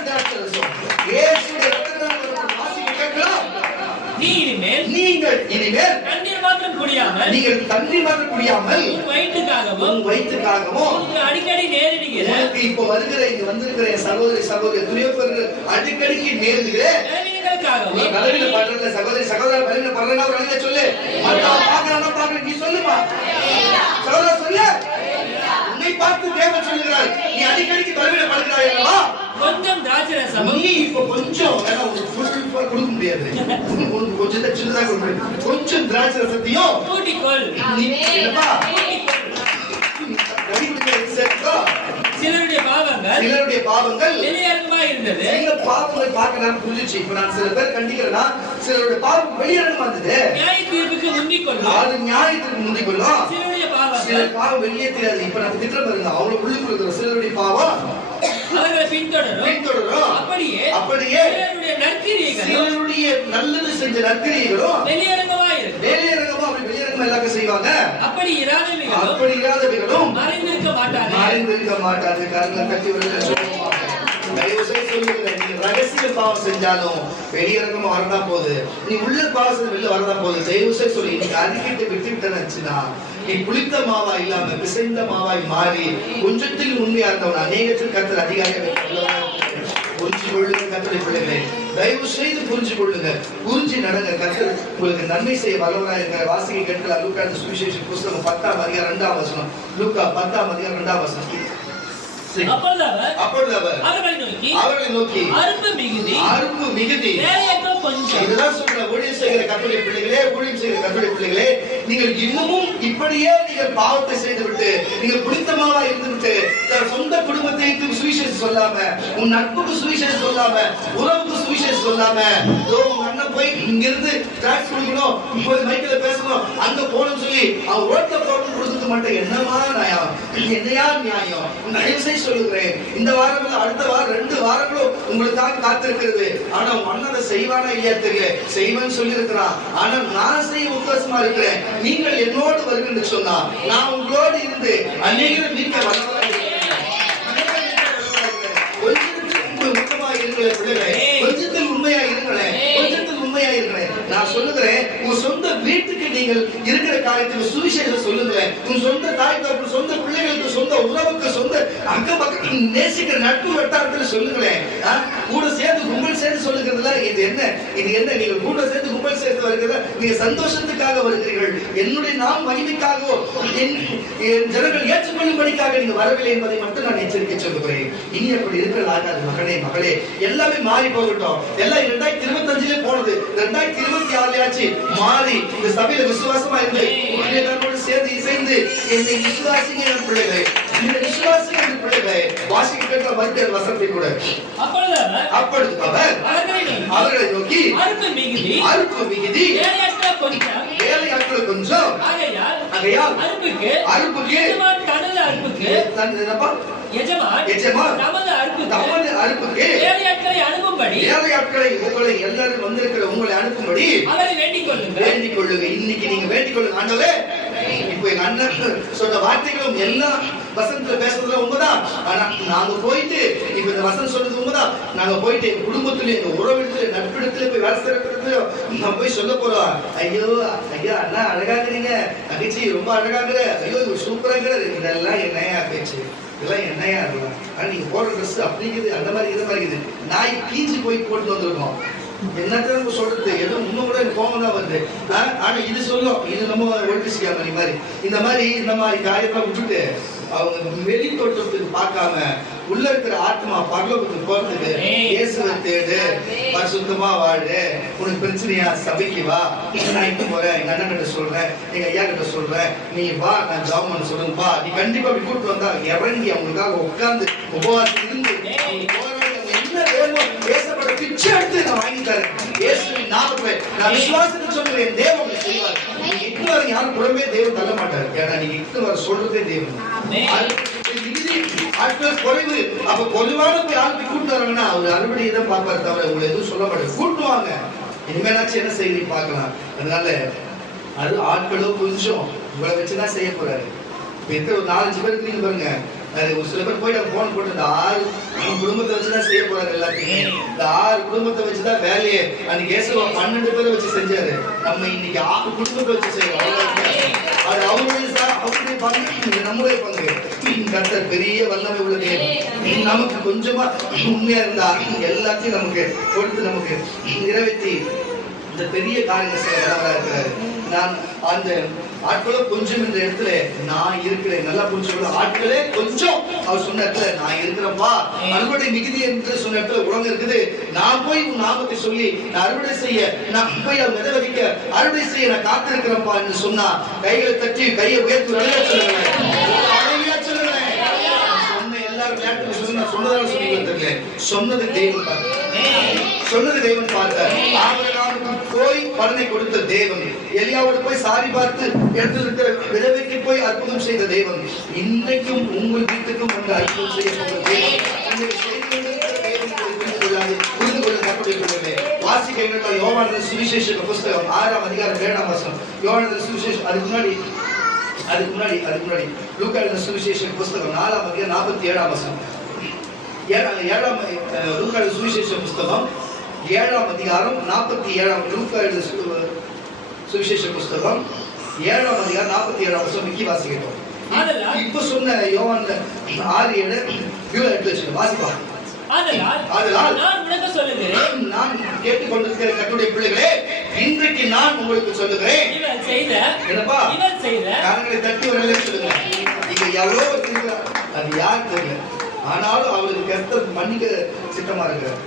திராட்சை ரசம் இயேசுவின் இரத்தத்தால் வாசிக்க கேட்கலாம். நீங்கள் இனிமேல் தண்ணீர் மாத்திரம் குடியாமல், நீங்கள் தண்ணீர் மாத்திரம் குடியாமல், உன் வயிற்றுக்காகவும் அடிக்கடி நேரிடுகிற, இப்போ வருகிற இங்க வந்திருக்கிற சகோதரி துணியப்பர்கள் அடிக்கடிக்கு நேருகிற நீ பலவீனப்படுறதுல சகோதரி பலவீனப்படுறா ஒரு அழிய சொல்லு. பாக்குறான் நீ சொல்லுமா சகோதர சொல்லு. உன்னை பார்த்து தேவன் சொல்லுகிறார், நீ அடிக்கடிக்கு பலவீனப்படுகிறாய் அல்லவா? கொஞ்சம் திராட்சை ரசம், நீ இப்ப கொஞ்சம் கொடுக்க முடியாது, கொஞ்சம் சின்னதாக கொடுக்க முடியாது, கொஞ்சம் திராட்சை ரசத்தையும் கூட்டிக்கொள். சிலருடைய பாவங்கள் வெளியரங்கமாக இருந்தது. சில பாவங்கள் பார்க்க நான் புரிஞ்சிச்சு. இப்ப நான் சில பேர் கண்டிக்கிறேன்னா, சிலருடைய பாவம் வெளியரங்கமா இருந்தது, நியாய தீர்ப்புக்கு முந்திக் கொள்ளும், அது நியாயத்துக்கு முந்திக் கொள்ளும். சில பாவம் வெளியே தெரியாது. இப்ப நான் திட்டம் பாருங்க, அவ்வளவு உள்ளுக்கு இருக்கிற சிலருடைய பாவம் அவர்களை பின்தொடரும். அப்படியே சிலருடைய நல்லது செஞ்ச நற்கிரியைகளும் வெளியரங்கமா அப்படி வெளியரங்கமா எல்லாரும் செய்வாங்க. அப்படி இராதவைகளும் மறைந்திருக்க மாட்டாங்க. காரணம் கட்டி ரகசிய பாவம் செஞ்சாலும் வெளியரங்கமா வரதா போகுது, நீ உள்ள பாவம் வெளில வரதா போகுது. தயவு செய்து சொல்லி நீங்க அதிகிட்டு விட்டுவிட்டா, நீ புளித்த மாவா இல்லாம பிசைந்த மாவாய் மாறி கொஞ்சத்தில் உண்மையா இருந்தவன் அநேகத்தில் கர்த்தர் அதிகாரியாக புரிஞ்சு கொள்ளுங்க. கர்த்தருடைய பிள்ளைகளே, தயவு செய்து புரிஞ்சு கொள்ளுங்க, புரிஞ்சு நடங்க. கர்த்தர் உங்களுக்கு நன்மை செய்ய வல்லவராக இருக்கிற. வாசிக்க கேட்கலாம். லூக்கா சுவிசேஷ புஸ்தகம் 10ஆம் அதிகாரம் 2ஆம் வசனம். லூக்கா 10ஆம் அதிகாரம் 2ஆம் வசனம். அப்பொழுது அவர் அவர்களை நோக்கி அரும்பு மிகுதி கொஞ்சம். இதுதான் சொல்ற ஊழியம் செய்கிற கர்த்தருடைய பிள்ளைகளே, நீங்கள் இன்னமும் இப்படியே நீங்கள் பாவத்தை செய்துவிட்டு, நீங்கள் புனிதமாவா இருந்துவிட்டு, சொந்த குடும்பத்தை சுவிசேஷம் சொல்லாம, உன் நட்புக்கு சுவிசேஷம் சொல்லாம, உறவுக்கு சுவிசேஷம் சொல்லாம உங்க அண்ணன் போய் இங்க இருந்து டாக்ஸ் குடிக்கணும், போய் மைக்கில பேசணும், அங்க போகணும்னு சொல்லி அவன் ரோட்ல போகணும் கொடுத்துக்க மாட்டேன். என்னமா நியாயம், என்னையா நியாயம்? தயவு செய்து சொல்லுகிறேன், இந்த வாரம் இல்ல அடுத்த வாரம் 2 வாரங்களும் உங்களுக்காக காத்திருக்கிறது. ஆனா உங்க அண்ணன் அதை செய்வானா இல்லையா தெரியல, செய்வேன்னு சொல்லி இருக்கிறான். ஆனா நான் செய்ய உத்தேசமா இருக்கிறேன். நீங்கள் என்னோடு வருகின்ற சொன்னா நான் உங்களோடு இருந்து அநேகரை மீட்க வல்லவராக கொஞ்சத்தில் உண்மையா இருங்களேன், கொஞ்சத்தில் உண்மையா இருக்கிறேன். நான் சொல்லுகிறேன், உங்க சொந்த வீட்டுக்கு நீங்கள் இருக்கிற காரியத்துக்கு சுவிசேஷம் சொல்லுங்களேன். உங்க சொந்த தாய் தகப்பு, சொந்த பிள்ளைகளுக்கு, சொந்த உறவுக்கு, சொந்த அக்கம் பக்கம் நேசிக்கிற நட்பு வட்டாரத்தில் சொல்லுங்களேன். கூட சேர்ந்து கும்பல் சேர்ந்து சொல்லுகிறதுல இது என்ன, இது என்ன? நீங்கள் கூட சேர்ந்து கும்பல் சேர்ந்து வருகிறத நீங்க சந்தோஷத்துக்காக வருகிறீர்கள், என்னுடைய நாம் மகிமைக்காகவோ என் ஜனங்கள் ஏற்றுக்கொள்ளும்படிக்காக நீங்க வரவில்லை என்பதை மட்டும் நான் எச்சரிக்கை சொல்லுகிறேன். இனி அப்படி இருக்கிறது ஆகாது. மகனே மகளே, எல்லாமே மாறி போகட்டும். எல்லாம் 2025 போனது, 2026 மாறி இந்த சபையில விசுவாசமா இருந்து உங்களுடைய சேர்ந்து இசைந்து என்னை விசுவாசிங்க என் பிள்ளைகளே, இந்த விசுவாசிங்க என் பிள்ளைகளே, வாசிக்க கேட்ட மத்திய வசனத்தை கூட அப்பொழுது அவர் அவர்களை நோக்கி அறுப்பு மிகுதி வேலையாட்கள் கொஞ்சம் ஆகையால் அறுப்புக்கு அறுப்புக்கு வேலையாட்களை உங்களை எல்லாரும் வந்திருக்கிற உங்களை அனுப்பும்படி வேண்டிக் கொள்ளுங்க. இன்னைக்கு நீங்க வேண்டிக் கொள்ளுங்க. ஆண்டவரே, இப்போ எங்க அண்ணன் சொன்ன வார்த்தைகளும் எல்லாம் வசனத்துல பேசுறதுல உண்மைதான். ஆனா நாங்க போயிட்டு இப்ப இந்த வசனம் சொல்றது உண்மைதான். நாங்க போயிட்டு எங்க குடும்பத்துல, எங்க உறவிடத்துல, நட்பிடத்துல போய் வேலை செய்யறதுல நான் போய் சொல்ல போறோம். ஐயோ ஐயா அண்ணா அழகாக்குறீங்க, தங்கச்சி ரொம்ப அழகாக்குற, ஐயோ சூப்பராக்குற, இதெல்லாம் என்னையா பேச்சு, இதெல்லாம் என்னையா இருக்கலாம். ஆனா நீங்க போடுற ட்ரெஸ் அப்படிங்குது, அந்த மாதிரி இது மாதிரி இருக்குது. நாய் கீஞ்சி போய் போட்டு வந்திருக்கோம். என்னத்த சொல்றது, எதுவும் இன்னும் கூட கோபம் தான் வருது. ஆனா இது சொல்லும், இது நம்ம ஒழிச்சிக்கா மாதிரி இந்த மாதிரி காரியத்தை விட்டுட்டு அவங்க வெளி தோற்றத்துக்கு பார்க்காம உள்ள இருக்கிற ஆத்மா பரலோகத்துக்கு போறதுக்கு இயேசுவை தேடு, பரிசுத்தமா வாழு. உனக்கு பிரச்சனையா சபைக்கு வா, நான் இப்ப போறேன், எங்க அண்ணன் கிட்ட சொல்றேன், எங்க ஐயா கிட்ட சொல்றேன், நீ வா, நான் ஜாப் பண்ண சொல்றேன், வா. நீ கண்டிப்பா அப்படி கூப்பிட்டு வந்தா இறங்கி அவங்களுக்காக உட்கார்ந்து உபவாசம் இருந்து என்ன வேணுமோ பேசப்பட்ட பிச்சை எடுத்து நான் வாங்கி தரேன். இயேசுவின் நாமத்திலே நான் விசுவாசத்தை சொல்றேன், தேவன் செய்வார். நீங்க இட்டு வர யாரும் புறமே தேவன் தள்ள மாட்டார். ஏன்னா நீங்க இட்டு வர சொல்றதே தேவன். ஆட்கள் குறைவு, அப்ப பொதுவான போய் ஆட்கள் கூட்டு வராங்கன்னா அவர் அறுபடியை தான் பார்ப்பாரு தவிர உங்களை எதுவும் சொல்ல மாட்டாரு. கூட்டுவாங்க, இனிமேலாச்சும் என்ன செய்தி பார்க்கலாம். அதனால அது ஆட்களோ கொஞ்சம் உங்களை வச்சுதான் செய்ய போறாரு. இப்ப இருக்கிற ஒரு 4-5 பேருக்கு நீங்க பாருங்க, ஒரு சில பேர் போயிட்டு போன் போட்டு இந்த 6 குடும்பத்தை வச்சுதான் செய்ய போறாரு. எல்லாத்தையுமே இந்த 6 குடும்பத்தை வச்சுதான் வேலையை அன்னைக்கு ஏசுவா 12 பேரை வச்சு செஞ்சாரு. நம்ம இன்னைக்கு 6 குடும்பத்தை வச்சு செய்யறோம். அது அவருடைய பங்கு, நம்முடைய பங்கு. கர்த்தர் பெரிய வல்லமை உள்ளது. நமக்கு கொஞ்சமா உண்மையா இருந்தா எல்லாத்தையும் நமக்கு கொடுத்து நமக்கு நிறைவேற்றி இந்த பெரிய காரியங்கள் செய்ய இருக்கிறாரு. நான் அந்த ஆட்களோ கொஞ்சம் இந்த இடத்துல நான் இருக்கிறேன், நல்லா புரிஞ்சுக்கணும். ஆட்களே கொஞ்சம் அவர் சொன்ன இடத்துல நான் இருக்கிறப்பா, அறுவடை மிகுதி என்று சொன்ன இடத்துல உலகம் இருக்குது. நான் போய் உன் நாமத்தை சொல்லி நான் அறுவடை செய்ய, நான் போய் அவர் விதைக்க அறுவடை செய்ய நான் காத்திருக்கிறப்பா என்று சொன்னா கைகளை தட்டி கையை உயர்த்தி சொல்லுங்களேன். சொன்ன எல்லாரும் சொன்னதால சொல்லி சொன்னது தேவன் பார்த்தார். சொன்னது தேவன் பார்த்தார். ஆபிரகாமுக்கு போய் பலனை கொடுத்த தேவன், எலியாவோடு போய் சாரி பார்த்து இடத்தில் இருக்கிற விதவைக்கு போய் அற்புதம் செய்த தேவன், இன்றைக்கும் உங்கள் வீட்டுக்கும் வந்து அற்புதம் செய்ய போகிற தேவன். புரிந்து கொள்ள கற்றுக்கொள்ளவே வாசிக்க யோவானது சுவிசேஷ புஸ்தகம் 6ஆம் அதிகாரம் 7ஆம் வசனம். யோவானது சுவிசேஷம் அதுக்கு முன்னாடி லூக்கா சுவிசேஷ புஸ்தகம் 4ஆம் அதிகாரம் 47ஆம் வசனம். லூக்கா சுவிசேஷ புஸ்தகம் 7ஆம் அதிகாரம் 47ஆம் லூக்கா சுவிசேஷ புஸ்தகம் 7ஆம் அதிகாரம் 47ஆம் வசனம் விக்கி வாசிக்கிறோம். இப்ப சொன்ன யோவான் 6:7 எடுத்து வச்சுக்கோ, வாசிப்பா. நான் கேட்டுக்கொண்டிருக்கிற கர்த்தருடைய பிள்ளைகளே, இன்றைக்கு நான் உங்களுக்கு சொல்லுகிறேன், கரங்களை தட்டி வரல சொல்லுங்க. இங்க எவ்வளோ அது யார் தெரியல, ஆனாலும் அவளுக்கு கர்த்தர் மன்னிக்க சித்தமா இருக்கிறார்.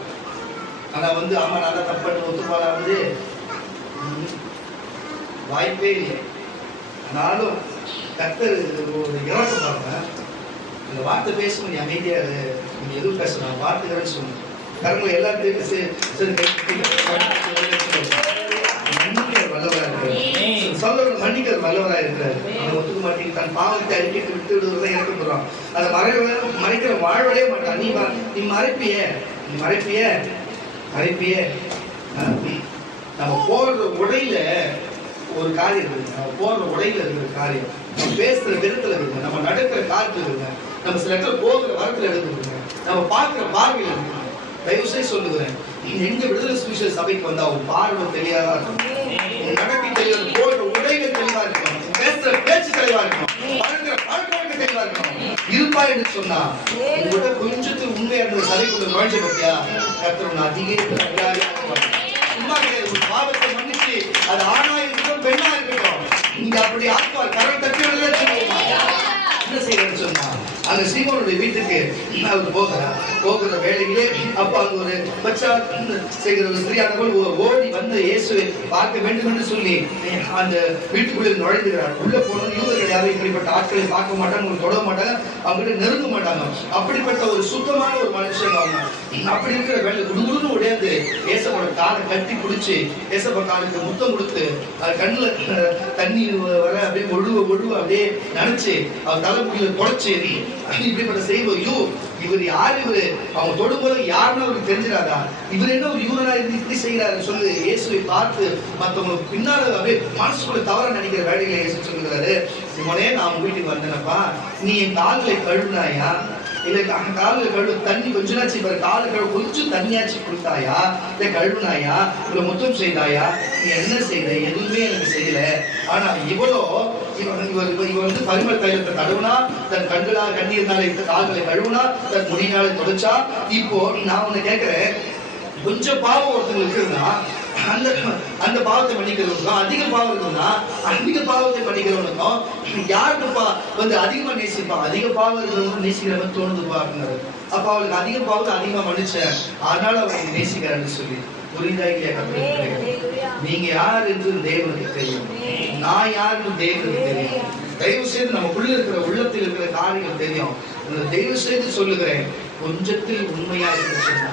ஆனா அம்மா நல்லா தப்பட்டு ஒத்துப்பாடு வாய்ப்பே இல்லை. ஆனாலும் கர்த்தர் ஒரு இறக்கம் பாருங்க. இந்த வார்த்தை பேசணும், நீ அமைதியா நீங்க எதுவும் பேசணும், வார்த்தைகள் சொல்லணும். கரங்களை எல்லாத்தையும் மன்னிக்கிற வல்லவராக இருக்கிறார். அவன் ஒத்துக்க மாட்டேங்க, தன் பாவத்தை அறிக்கைட்டு விட்டு விடுவதை இறக்க போறான். அதை மறைக்கிற வாழ்வடைய மாட்டான். நீ மறைப்பிய நம்ம போடுற உடையில ஒரு காரியம் இருக்குங்க. நம்ம போடுற உடையில இருக்கிற காரியம், நம்ம பேசுற விதத்துல இருக்குங்க, நம்ம நடக்கிற காலத்துல இருக்குங்க, நம்ம சில இடத்துல போகிற வரத்துல இருக்குங்க, நம்ம பார்க்கிற பார்வையில இருக்குங்க. தயவு செய்து சொல்லுகிறேன், எங்க விடுதலை சுவிசேஷ சபைக்கு வந்தா உன் பார்வை தெளிவா இருக்கும், உன் நடக்கை தெளிவா இருக்கும், போடுற உடைகள் தெளிவா இருக்கும், பேசுற பேச்சு தெளிவா இருக்கும், பழக்கிற பழக்க தெளிவா இருக்கும். இருப்பா என்று சொன்னா உங்கள்கிட்ட கொஞ்சத்துக்கு உண்மையா இருந்த சபைக்குள்ள நுழைஞ்ச பத்தியா கர்த்தர் அதிக சும்மா கிடையாது. பாவத்தை மன்னிச்சு அது ஆணா இருக்கட்டும் பெண்ணா இருக்கட்டும், நீங்க அப்படி ஆக்குவார் கரை தட்டி என்ன செய்யறேன்னு சொன்னா அந்த சீமோனுடைய வீட்டுக்கு அவர் போகிற வேலையிலே அப்ப அங்க ஒரு பச்சா செய்கிற ஒரு ஸ்திரீயானவள் ஓடி வந்து இயேசுவை பார்க்க வேண்டும் என்று சொல்லி அந்த வீட்டுக்குள்ளே நுழைந்துகிறார். உள்ள போனது யூதர்கள் யாரும் இப்படிப்பட்ட ஆட்களை பார்க்க மாட்டாங்க, அவங்க தொட மாட்டாங்க, அவங்க நெருங்க மாட்டாங்க. அப்படிப்பட்ட ஒரு சுத்தமான ஒரு மனுஷன் அவங்க. அப்படி இருக்கிற வேலை குடுகுடுன்னு உடையாது ஏசப்போட காலை கட்டி பிடிச்சி ஏசப்ப காலுக்கு முத்தம் கொடுத்து அது கண்ணுல தண்ணி வர அப்படியே ஒழுவ அப்படியே நினைச்சு அவர் தலைமுடியில தொடச்சு இப்படிப்பட்ட செய்வோம். இவர் யார்? இவரு அவங்க தொடும்போது யாருன்னு அவருக்கு தெரிஞ்சிடாதா? இவர் என்ன ஒரு யூதனா இருந்து இப்படி செய்யறாரு சொல்லு இயேசுவை பார்த்து மற்றவங்களுக்கு பின்னால அப்படியே மனசுக்குள்ள தவற நினைக்கிற வேலைகளை இயேசு சொல்லுகிறாரு, சிமோனே நான் உங்க வீட்டுக்கு வந்தேனப்பா, நீ என் கால்களை கழுவினாயா? இல்ல காலில் கழுவு தண்ணி கொஞ்ச நாச்சு காலு கழுவு கொஞ்சம் தண்ணியாச்சு கொடுத்தாயா? இல்ல கழுவுனாயா? இல்ல முத்தம் செய்தாயா? நீ என்ன செய்த? எதுவுமே எனக்கு செய்யல. ஆனா இவ வந்து பரிமள தைலத்தை தடவுனா, தன் கண்ணீர்னால கால்களை கழுவுனா, தன் முடியினால தொடச்சா. இப்போ நான் உன்னை கேட்கிறேன், கொஞ்சம் பாவம் ஒருத்தங்களுக்கு இருந்தா அந்த பாவத்தை மன்னிக்கிறவனுக்கும், அதிக பாவம் இருக்குன்னா அதிக பாவத்தை மன்னிக்கிறவனுக்கும் யாருக்கு வந்து அதிகமா நேசிப்பான்? அதிக பாவம் இருக்கிறவங்க நேசிக்கிற தோணுதுப்பா அப்படின்னாரு. அப்ப அவளுக்கு அதிக பாவத்தை அதிகமா மன்னிச்சேன், அதனால அவனுக்கு நேசிக்கிறான்னு சொல்லி புரியுதா இல்லையா? நீங்க யார் என்று தேவனுக்கு தெரியும், நான் யாருன்னு தேவனுக்கு தெரியும். தயவு செய்து நமக்குள்ள இருக்கிற உள்ளத்தில் இருக்கிற காரியங்கள் தெரியும். தயவு செய்து சொல்லுகிறேன், கொஞ்சத்தில் உண்மையா இருக்க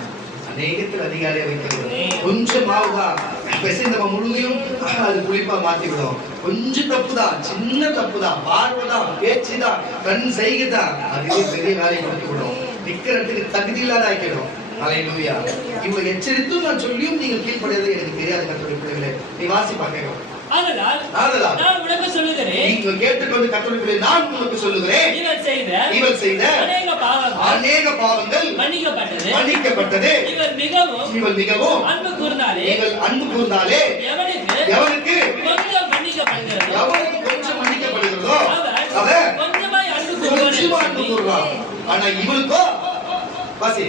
அநேகத்தில் அதிகாரியா வைக்கிறது. கொஞ்சம் மாவுதான் நம்ம முழுமையும் அது புளிப்பா மாத்தி விடும். கொஞ்சம் தப்புதான், சின்ன தப்புதான், பார்வைதான், பேச்சுதான், கண் செய்கைதான், அதுவே பெரிய வேலையை கொடுத்து விடும், நிக்கிறதுக்கு தகுதி இல்லாத ஆக்கிடும். அல்லேலூயா. இவங்க எச்சரித்தும் நான் சொல்லியும் நீங்கள் கீழ்ப்படியதை எனக்கு தெரியாது. கர்த்தருடைய பிள்ளைகளே, நீ வாசிப்பா கேட்கணும். நான் உனக்கு சொல்லுகிறேன், நீங்க கேட்டுக்கொண்டு கர்த்தருடைய நான் உங்களுக்கு சொல்லுகிறேன், இவள் செய்த அநேக பாவங்கள் மன்னிக்கப்பட்டது. இவள் மிகவும் அன்பு கூர்ந்தாலே எவனுக்கு கொஞ்சம் மன்னிக்கப்படுகிறதோ அவன் கொஞ்சமா அன்பு கூர்வான். ஆனா இவளுக்கோ வாசி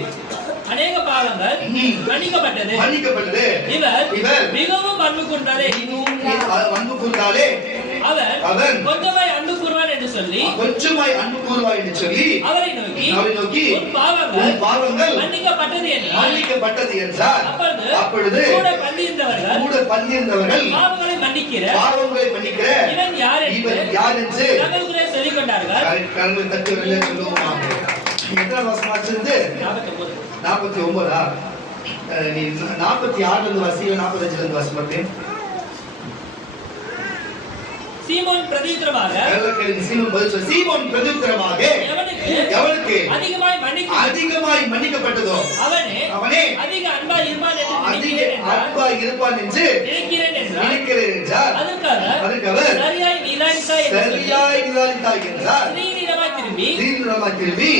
அநேக பாவங்கள் மன்னிக்கப்பட்டது. இவர் மிகவும் அன்பு கூர்ந்தாலே அவன் கொஞ்சமாய் அன்பு கூர்வான் என்று சொல்லி அவரை நோக்கி உன் பாவங்கள் மன்னிக்கப்பட்டது என்றார். அப்பொழுது கூட பந்தியிருந்தவர்கள் பாவங்களை மன்னிக்கிற இவன் யார் என்று தங்களுக்குள்ளே சொல்லிக் கொண்டார்கள். கரங்களை தட்டி சொல்லுவோம். எத்தனை வருஷமாச்சு? 49. நீ 46 வாசி, 45 வாசி மட்டும். சீமோன் பிரதியுத்தரமாக எவனுக்கு அதிகமாய் மன்னிக்கப்பட்டதோ அவனே அதிக அன்பாய் இருப்பான் என்று நினைக்கிறேன் என்றார். அதற்கு அவர் சரியாய் நிதானித்தாய் என்றார். திரும்பி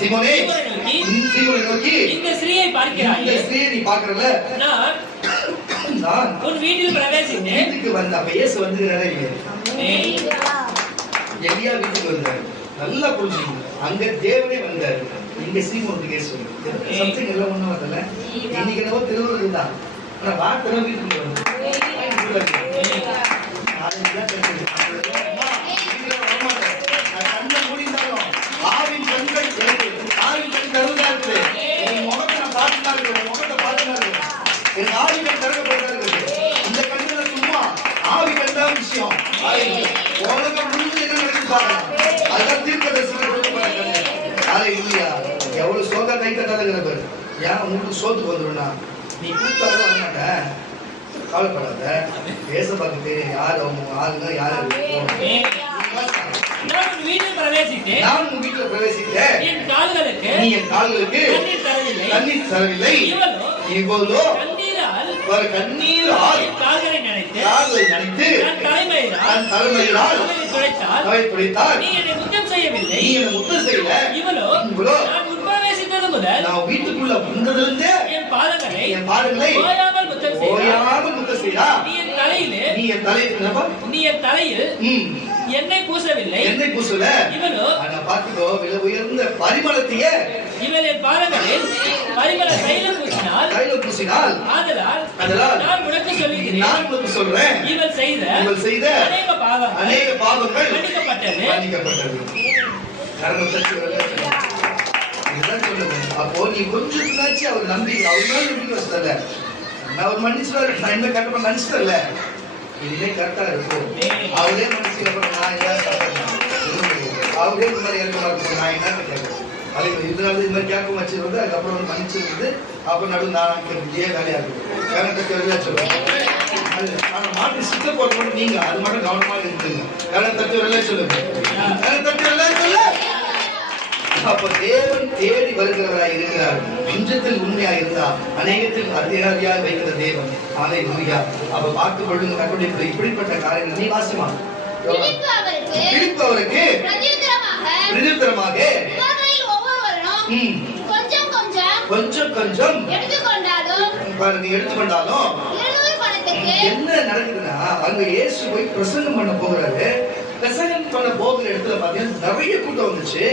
சீமோனே நோக்கி இந்த ஸ்திரீயை நீ பார்க்கறல, நான் உன் வீட்டில் பிரவேசித்தேன். வீட்டுக்கு வந்த அப்ப இயேசு வந்துறாரே இல்லையா? எலியா வீட்டுக்கு வந்தார். நல்லா புரிஞ்சுக்கணும், அங்க தேவனே வந்தார், இங்க சீமோனுக்கு இயேசு வந்தார். சம்திங் எல்லாம் ஒண்ணும் வரல. இன்னைக்கு என்னவோ திருவள்ளுவர் தான், ஆனா வார்த்தை வீட்டுக்கு வந்து ஆவின் கண்கள் கருதா இருக்குது. முகத்தை நான் பார்த்துதான் இருக்கிறேன், முகத்தை பார்த்துதான் இருக்கிறேன். என் ஆவிகள் திறக்கப்படுகிறது. இந்த கண்களை சும்மா ஆவிகள் தான் விஷயம். உலகம் முழுவதும் என்ன நடக்குது பாருங்க. அதுதான் தீர்க்கதரிசனம். எவ்வளவு சோகா கை தட்டாதுங்கிற ஏன் உங்களுக்கு சோத்துக்கு வந்துடும்னா நீ கூப்பிட்டாலும் வர மாட்டேன், கவலைப்படாத. ஏசப்பாக்கு தெரியும் யார் அவங்க ஆளுங்க யாரு. நான் உன் வீட்டில் பிரவேசித்தேன், நீ என் கால்களுக்கு தண்ணீர் தரவில்லை. இவ்வளோ கண்ணீரால் கால்களை நனைத்து தன் தலைமையினால் அவை துடைத்தார். நீ என்னை முத்தம் செய்யவில்லை. இவ்வளோ நான் உட்பிரவேசித்தது முதல் நான் வீட்டுக்குள்ள வந்ததிலிருந்தே என் பாதங்களை ஓயாமல் முத்தம் செய்தார். நீ என் தலையில் எண்ணெய் பூசவில்லை. இவளோ பார்த்துக்கோ, விலை உயர்ந்த பரிமளத்தையே இவள் என் பாதங்களில் பரிமள தைலம் பூசினாள். ஆதலால் நான் உனக்கு சொல்கிறேன், இவள் செய்த அநேக பாவங்கள் மன்னிக்கப்பட்டது. அப்போ நீ கொஞ்சம் அவர் நம்பிக்கை வச்சதில்ல. நான் ஒரு மன்னிச்சுவாரு, நான் என்ன கரெக்டா மன்னிச்சிட்டல, இதுவே கரெக்டா இருக்கும். அவரே மன்னிச்சு நான் அவரே இந்த மாதிரி இறக்க நான் என்ன கேட்கறேன். அது இதனால இது மாதிரி கேட்க வச்சிருந்து அதுக்கப்புறம் மன்னிச்சிருந்து அப்புறம் நடுவு நான் இதே வேலையா இருக்கும். கரணத்தை சொல்லுவேன். ஆனா மாட்டு சித்த போட்டு நீங்க அது மட்டும் கவனமா இருக்குங்க. கரணத்தை சொல்லுங்க. அப்ப தேவன் தேடி வருகிறவராய் இருக்கிறார். கொஞ்சத்தில் உண்மையாக இருந்தா அநேகத்தில் அதிகாரியாக வைக்கிற தேவன். ஹல்லேலூயா. அப்ப பார்த்துக் கொள்ளுங்க கர்த்தருடைய இப்படிப்பட்ட காரியங்கள். நீ வாசிமா பிடிப்பவருக்கு பிரதியுத்தரமாக கொஞ்சம் கொஞ்சம் எடுத்துக்கொண்டாலும் என்ன நடக்குதுன்னா அங்க இயேசு போய் பிரசங்கம் பண்ண போகிறாரு. பிரசங்கம் பண்ண போகிற இடத்துல பாத்தீங்கன்னா நிறைய கூட்டம் வந்துச்சு.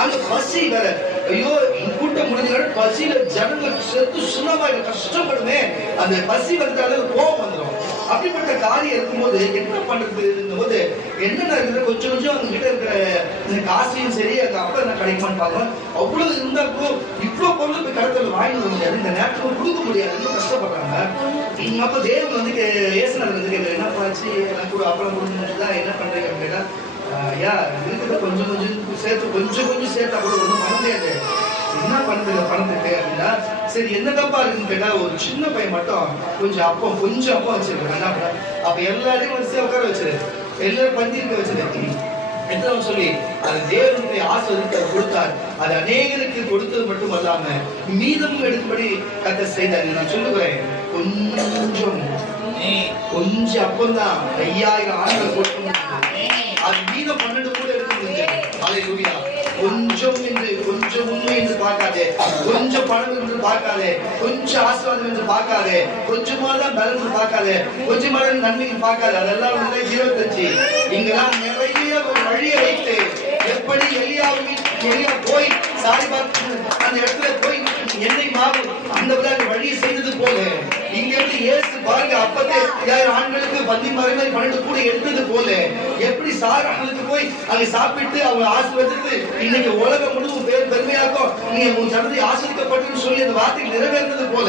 அங்க பசி வேற. ஐயோ கூட்டம் முடிஞ்ச பசியில ஜனங்கள் செத்து சுண்ணாம கஷ்டப்படுமே. அந்த பசி வந்தாலும் கோபம் வந்துடும். அப்படிப்பட்ட காரியம் இருக்கும்போது என்ன பண்றது போது என்னென்ன இருக்குது கொஞ்சம் கொஞ்சம் அவங்க கிட்ட இருக்கிற காசையும் சரி அந்த அப்ப என்ன கிடைக்குமான்னு பார்க்கலாம். அவ்வளவு இருந்தாலும் இவ்வளவு பொருள் போய் கடத்தல் வாங்கி வர முடியாது. இந்த நேரத்துல கொடுக்க முடியாதுன்னு கஷ்டப்படுறாங்க. அப்ப தேவன் வந்து ஏசுநாதர் வந்து கேட்க என்ன பாச்சு எனக்கு கூட அப்புறம் கொடுத்துதான் என்ன பண்றீங்க கேட்டா, ஐயா இருக்கிறத கொஞ்சம் கொஞ்சம் சேர்த்தா கூட ஒன்றும் பண்ண முடியாது. என்ன பண்றது பணத்துக்கு அப்படின்னா சரி என்னதாப்பா இருக்குன்னு கேட்டா ஒரு சின்ன பையன் மட்டும் கொஞ்சம் அப்பம் வச்சிருக்கேன். என்ன பண்ண அப்ப எல்லாரையும் வரிசையா உட்கார வச்சிரு, எல்லாரும் பந்திருக்க வச்சிரு எத்தனை சொல்லி அது தேவனுடைய ஆசீர்வாதத்தை கொடுத்தார். அது அநேகருக்கு கொடுத்தது மட்டும் அல்லாம மீதமும் எடுக்கும்படி கர்த்தர் செய்தார். நான் சொல்லுகிறேன் கொஞ்சம் அப்பந்தான் 5000 ஆண்கள் கொடுக்க அது மீதம் 12 கூட எடுக்க. ஹல்லேலூயா. கொஞ்சம் உண்மை என்று பார்க்காதே, கொஞ்சம் பணம் என்று பார்க்காதே, கொஞ்சம் ஆசீர்வாதம் என்று பார்க்காதே, கொஞ்சமா தான் பலன் பார்க்காதே, கொஞ்சமா தான் நன்மையை பார்க்காதே. அதெல்லாம் 25 இங்கெல்லாம் நிறைய ஒரு வழியை வைத்து எப்படி எலியா போய் சாரி பார்த்து அந்த இடத்துல போய் எண்ணெய் மாவு அந்த வழியை செய்தது போல இங்க இருந்து இயேசு பாருங்க அப்பத்தே 5000 ஆண்களுக்கு 12 கூட எடுத்தது போல எப்படி சாராளுக்கு போய் அங்க சாப்பிட்டு அவங்க ஆசீர்வதித்து இன்னைக்கு உலகம் முழுவதும் பெருமையாக்கும் நீங்க உன் சந்ததி ஆசீர்வதிக்கப்பட்டு சொல்லி அந்த வார்த்தை நிறைவேறது போல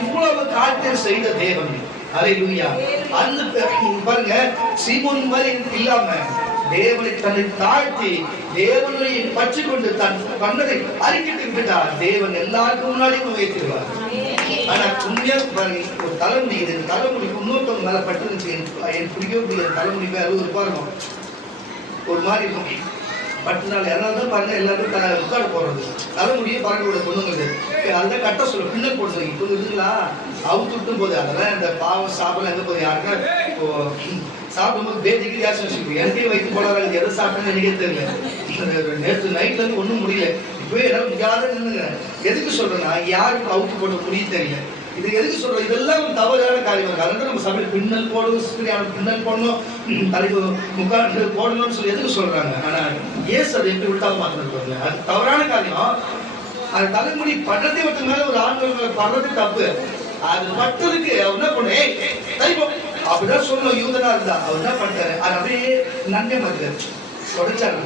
இவ்வளவு காரியத்தை செய்த தேவன். ஹல்லேலூயா. அந்த பாருங்க சீமோன் மாதிரி இல்லாம தேவனை தன்னை தாழ்த்தி தேவனை பற்றி கொண்டு தன் பண்ணதை அறிக்கிட்டு விட்டார். தேவன் எல்லாருக்கும் முன்னாடியும் உயர்த்திடுவார். ஆனா புண்ணியம் ஒரு தலைமுடி இது தலைமுடிக்கு இன்னொருத்தவங்க மேல பட்டுருந்துச்சு. என் பிடிக்கக்கூடிய தலைமுடி மேல பாருங்க ஒரு மாதிரி இருக்கும் பட்டுனால எல்லாரும் பாருங்க எல்லாரும் உட்காடு போடுறது தலைமுடியே பறக்க பொண்ணுங்களுக்கு அதுதான் கட்ட சொல்ல பின்னல் போடுறது. இப்போ இருக்குங்களா அவுத்து விட்டும் போது அதெல்லாம் இந்த பாவம் சாப்பிடலாம் எங்க போது யாருன்னா சாப்பிடும்போது பேதிக்கு யாரும் வச்சுக்கோ எனக்கே வைத்து போடாது எதை சாப்பிட்டேன்னு எனக்கே தெரியல. நேற்று நைட்ல இருந்து ஒன்றும் முடியல. இப்பவே எல்லாம் முடியாத நின்னுங்க. எதுக்கு சொல்றேன்னா யாருக்கு அவுத்து போட முடியும் தெரியல. இது எதுக்கு சொல்றோம்? இதெல்லாம் ஒரு தவறான காரியம் இருக்கு. அதனால நம்ம சபையில் பின்னல் போடணும், பின்னல் போடணும், தலைக்கு முக்காடு போடணும்னு சொல்லி எதுக்கு சொல்றாங்க? ஆனா ஏசு அதை எப்படி விட்டாலும் பார்த்துருக்காங்க. அது தவறான காரியம். அது தலைமுடி பட்டத்தை மட்டும் மேல ஒரு ஆண்கள் படுறது தப்பு. அது பட்டதுக்கு அவர் என்ன பண்ண அப்படிதான் சொல்லணும். யூதனா இருந்தா அவர் என்ன பண்ணிட்டாரு அது அப்படியே நன்மை மாதிரி தொடச்சாரு.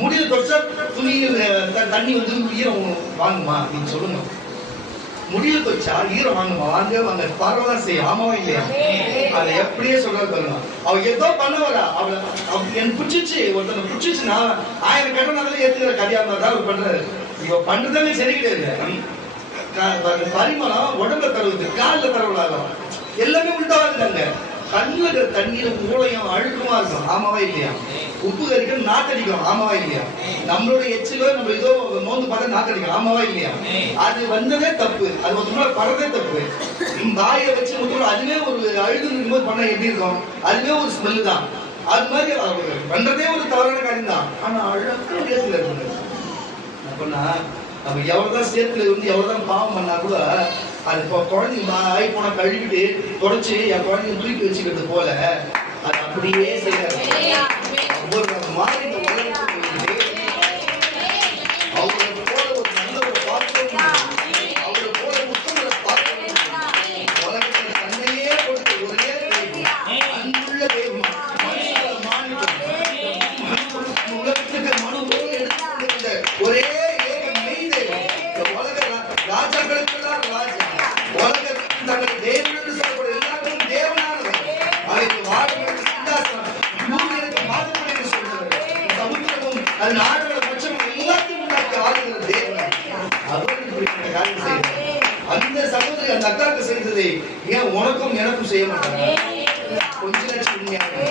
முடியல தொடச்சா துணியில் தண்ணி வந்து ஈரம் வாங்குமா நீங்க சொல்லுங்க. முடியல தொச்சா ஈரம் வாங்க பரவாயில்ல செய்யும். ஆமாவா இல்லையா? அதை எப்படியே சொல்றது பாருங்க. அவ ஏதோ பண்ண வரா அவளை எனக்கு பிடிச்சிச்சு ஒருத்தனை பிடிச்சிச்சுன்னா 1000 கட்டணம் ஏத்துக்கிற கல்யாணம் தான் அவர் பண்றாரு. இவ பண்றதானே சரி கிடையாது. பரிமளம் உடம்புல தருவது, காலில் தரவலாகும், எல்லாமே உள்டாவா இருக்காங்க. கண்ணுல இருக்கிற தண்ணீர் மூளையும் அழுக்குமா இருக்கும், ஆமாவா இல்லையா? உப்பு கறிக்கும் நாத்தடிக்கும், ஆமாவா இல்லையா? நம்மளோட எச்சிலோ நம்ம ஏதோ மோந்து பார்த்தா நாத்தடிக்கும், ஆமாவா இல்லையா? அது வந்ததே தப்பு, அது மொத்தமா பறதே தப்பு. வாயை வச்சு மொத்தம் அதுவே ஒரு அழுது இருக்கும்போது பண்ண எப்படி இருக்கும்? அதுவே ஒரு ஸ்மெல்லு தான். அது மாதிரி பண்றதே ஒரு தவறான காரியம் தான். ஆனா அழகா சேத்துல இருக்கு அப்படின்னா நம்ம எவ்வளவுதான் சேத்துல வந்து எவ்வளவுதான் பாவம் பண்ணா கூட அது குழந்தைங்க ஆய் போன கழுவிட்டு தொடச்சு என் குழந்தைங்க தூக்கி வச்சுக்கிறது போல அது அப்படியே செய்யறாரு. ஒவ்வொரு மாதிரி இந்த உலகத்துக்கு அவரை போல ஒரு நல்லவரை பார்க்கணும், அவரை போல உத்தமரை பார்க்கணும். உலகத்துல தன்னையே கொடுத்த ஒரே அன்புள்ள தெய்வம், உலகத்துக்கு மனு போல் எடுத்துக்கொண்டிருந்த ஒரே ஏக மெய் தெய்வம். உலக ராஜாக்களுக்கெல்லாம் ராஜா, உலகத்துக்கு தங்கள் தேவன் என்று சொல்லக்கூடிய எல்லாருக்கும் தேவனானவர். அவருக்கு வாழ்வுக்கு சிங்காசனம், பூமிக்கு பாதப்படி என்று சொல்றவர், சமுத்திரமும் அது நாடுகள பட்சமும் எல்லாத்தையும் உண்டாக்கி ஆளுகிற தேவன். அவர் இப்படிப்பட்ட காரியம் செய்கிறார். அந்த சகோதரி அந்த அக்காவுக்கு செய்ததை ஏன் உனக்கும் எனக்கும் செய்ய மாட்டாங்க? கொஞ்ச நேரம் உண்மையா இருக்கு,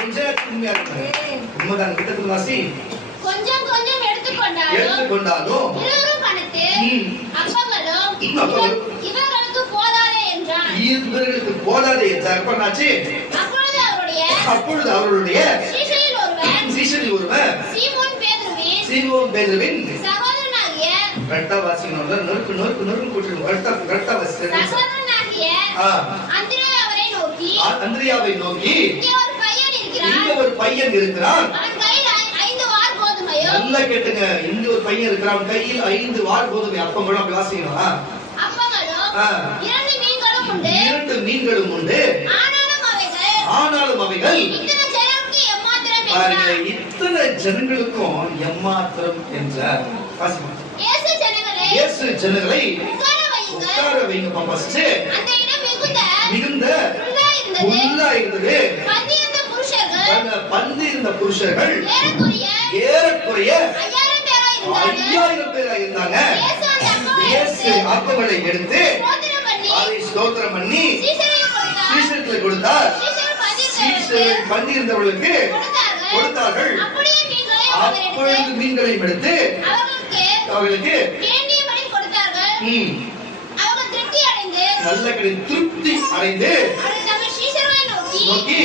கொஞ்ச நேரம் உண்மையா இருக்கு. உண்மைதான். கிட்டத்தட்ட வாசி கொஞ்சம் கொஞ்சம் எடுத்துக்கொண்டாலும் இருவரும் பணத்தில் அப்பங்களும் இவர்களுக்கு போதாதே என்றான். இவர்களுக்கு போதாதே என்றார். அப்பனாச்சு அப்பொழுது அவருடைய சீஷரில் ஒருவர் சீமோன் பேதுருவின் சகோதரனாகிய கரெக்டா வாசிக்கணும், நொறுக்கு நொறுக்கு நொறுக்கு போட்டுருங்க. கரெக்டா வாசிக்கணும். சகோதரனாகிய அந்திரியாவை நோக்கி இங்கே ஒரு பையன் இருக்கிறான், அவன் கையில் 5 வார் கோதுமையும். நல்லா கேட்டுங்க, இங்க ஒரு பையன் இருக்கிறான், அவன் கையில் 5 வார் கோதுமை அப்பங்களும். அப்படி வாசிக்கணும். அப்பங்களும் 2 மீன்களும் உண்டு. 2 மீன்களும் உண்டு. ஆனாலும் அவைகள் இத்தனை ஜனங்களுக்கு எம்மாத்திரம் பாருங்க, என்றார். இத்தனை ஜனங்களுக்கும் எம்மாத்திரம் என்றார். வாசிக்கணும். இயேசு ஜனங்களை உட்கார வைங்க. ஃபர்ஸ்ட் அந்த இடம் மிகுந்த புல்லா இருந்தது. பந்தி இருந்த புருஷர்கள் ஏறக்குறைய 5000 பேரா இருந்தாங்க. இயேசு அப்பங்களை எடுத்து அதை ஸ்தோத்திரம் பண்ணி சீஷர்களுக்கு கொடுத்தார். சீஷர்கள் பந்தி இருந்தவர்களுக்கு கொடுத்தார்கள். அப்பொழுது மீன்களை எடுத்து அவர்களுக்கு நல்ல திருப்தி அடைந்து நோக்கி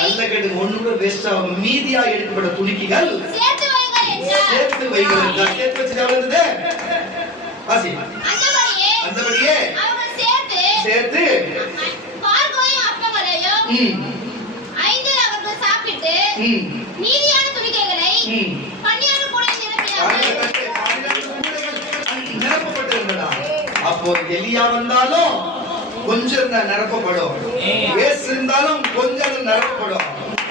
நல்ல கேட்டு ஒன்று வேஸ்ட் ஆகும். மீதியா எடுக்கப்பட்ட துணிக்கைகள் சேர்த்து வைங்கள். சேர்த்து வச்சு அந்தபடியே சேர்த்து அப்போ எலியா வந்தாலும் கொஞ்சம் நிரப்பப்படும், வேஸ்ட் இருந்தாலும் கொஞ்சம் நிரப்பப்படும்.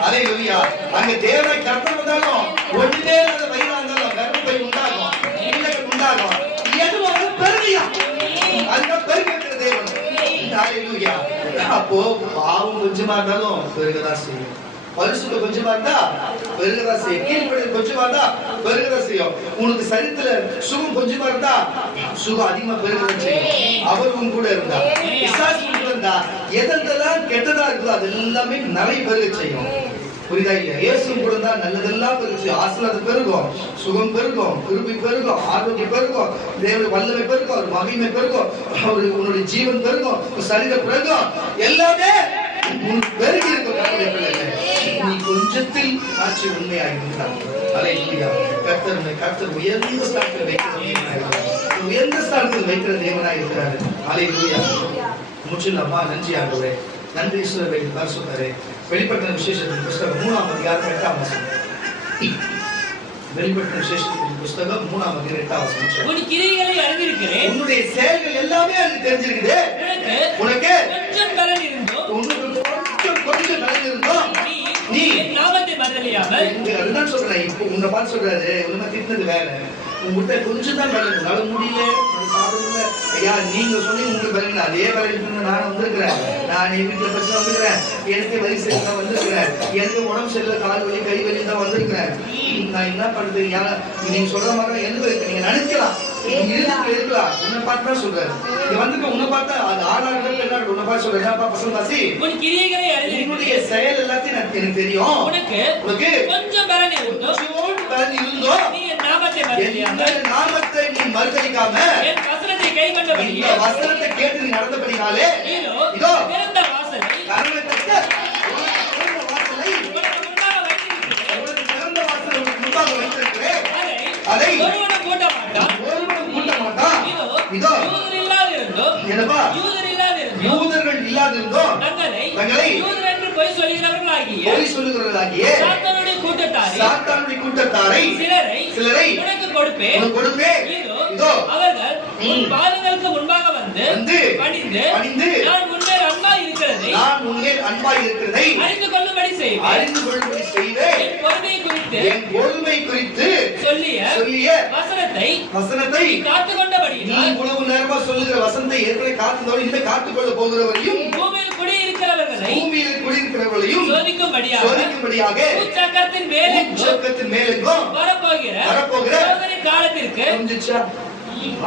அல்லேலூயா. அங்க தேவனை கர்த்தர் வந்தாலும் ஒண்ணுமே இல்லாத வயிறா இருந்தாலும் கர்ப்பப்பை உண்டாகும், பிள்ளைகள் உண்டாகும். எதுவும் பெருமையா அதுதான் பெருமைக்கிற தேவன். அல்லேலூயா. அப்போ பாவம் கொஞ்சமா இருந்தாலும் பெருகதான் செய்யும், பரிசுத்த கொஞ்சமா இருந்தா பெருகதான் செய்யும், கீழ்ப்படிதல் கொஞ்சமா இருந்தா பெருகதான் செய்யும். உனக்கு சரித்திர சுகம் கொஞ்சமா இருந்தா சுகம் அதிகமா பெருகதான் செய்யும். அவரும் கூட இருந்தா இருந்தா எதெல்லாம் கெட்டதா இருக்குதோ அது எல்லாமே நிறைய பெருக செய்யும். புரியுதா இல்லையா? இயேசு கூட இருந்தா நல்லதெல்லாம் பெருகு, ஆசீர்வாதம் பெருகும், சுகம் பெருகும், கிருபை பெருகும், ஆரோக்கியம் பெருகும், தேவனுடைய வல்லமை பெருகும், அவர் மகிமை பெருகும், அவருடைய உன்னுடைய ஜீவன் பெருகும், சரீரம் பெருகும், எல்லாமே பெருகி இருக்கும். நீ கொஞ்சத்தில் ஆட்சி உண்மையாக இருந்தால் அல்லேலூயா. கர்த்தர் உயர்ந்த ஸ்தானத்தில் வைக்கிற தேவனாய் இருக்கிறார். அல்லேலூயா. முற்றிலுமா நன்றி ஆண்டவரே, நன்றி ஈஸ்வரரே. சொன்னாரே வெளிப்பட்ட விசேஷத்தின் புஸ்தகம் 3ஆம் அதிகாரம் 8ஆம் வசனம். வெளிப்பட்ட விசேஷத்தின் புஸ்தகம் 3ஆம் அதிகாரம் 8ஆம் வசனம். உன் கிரியைகளை அறிந்திருக்கிறேன், உன்னுடைய செயல்கள் எல்லாமே எனக்கு தெரிஞ்சிருக்குது. உனக்கு கொஞ்சம் பலன் இருந்தோம், கொஞ்சம் பலன் இருந்தோம், நீ என் நாமத்தை மறந்தலியாமல். அதுதான் சொல்றேன். இப்போ உன்னை பார்த்து சொல்றாரு, உன்னை திட்டினது வேற, உங்ககிட்ட கொஞ்சம் தான் பலன், உன்னால முடியல, சாப்பிடல, ஐயா நீங்க சொன்னீங்க உங்களுக்கு பலன் அதே பலன் நான் வந்திருக்கிறேன். நான் என் வீட்டுல பிரச்சனை வந்திருக்கிறேன். எனக்கு வலி சரியில்லை வந்திருக்கிறேன். எனக்கு உடம்பு சரியில்லை கால் வலி கை வலி தான் வந்திருக்கிறேன். நான் என்ன பண்றது? நீங்க சொல்ற மாதிரி எந்த இருக்கு நீங்க நினைக்கலாம் இருக்கலாம். உன்னை பார்த்து தான் சொல்றாரு. நீ வந்துட்டு உன்னை பார்த்தா அது ஆளாடுறது என்ன உன்னை பார்த்து சொல்றேன். என்னப்பா பசங்க வாசி உன் கிரியைகளை அறிந்திருக்கிறேன். உன்னுடைய செயல் எல்லாத்தையும் எனக்கு தெரியும். உனக்கு உனக்கு கொஞ்சம் பலன் இருந்தோ கொஞ்சோண்டு பலன் இருந்தோ நீ என் நாமத்தை மறந்தறியாமல் என் நாமத்தை நீ மறுதலிக்காம என் வசனத்தை கைக்கொண்டபடியே இந்த வசனத்தை கேட்டு நீ நடந்தபடினாலே இதோ திறந்த வாசலை கரணத்தை வாசலை உனக்கு முன்பாக வைத்திருக்கிறேன். உனக்கு திறந்த வாசலை உனக்கு முன்பாக வைத்திருக்கிறேன். அதை அதை ஒருவனும் கூட்ட மாட்டான். ஒருவனும் கூட்ட மாட்டான். இதோ இதோ யூதர் இல்லாதிருந்தோம் என்னப்பா யூதர் இல்லாதிருந்தோம் யூதர்கள் இல்லாதிருந்தோம் தங்களை யூதர் என்று பொய் சொல்லுகிறவர்களாகிய பொய் சொல்லுகிறவர்களாகிய சாத்தானுடைய கூட்டத்தாரை சிலரை உனக்கு கொடுப்பேன். உனக்கு கொடுப்பேன். இதோ அவர்கள் உன் பாதங்களுக்கு முன்பாக வந்து பணிந்து நான் உன்மேல் அன்பாய் இருக்கிறதை அறிந்து கொள்ளும்படி செய்வேன். என் பொறுமை குறித்து சொல்லிய வசனத்தை காத்துக் கொண்டபடியினால் நீ இவ்வளவு நேரமா சொல்லுகிற வசனத்தை ஏற்கனவே காத்துக்கொண்டு இனிமே காத்துக்கொள்ள போகிறவரையும் பூமியில் குடியிருக்கிறவர்களையும் சோதிக்கும்படியாக உச்சக்கத்தின் மேலெங்கும் வரப்போகிற சோதனை காலத்திற்கு புரிஞ்சுச்சா?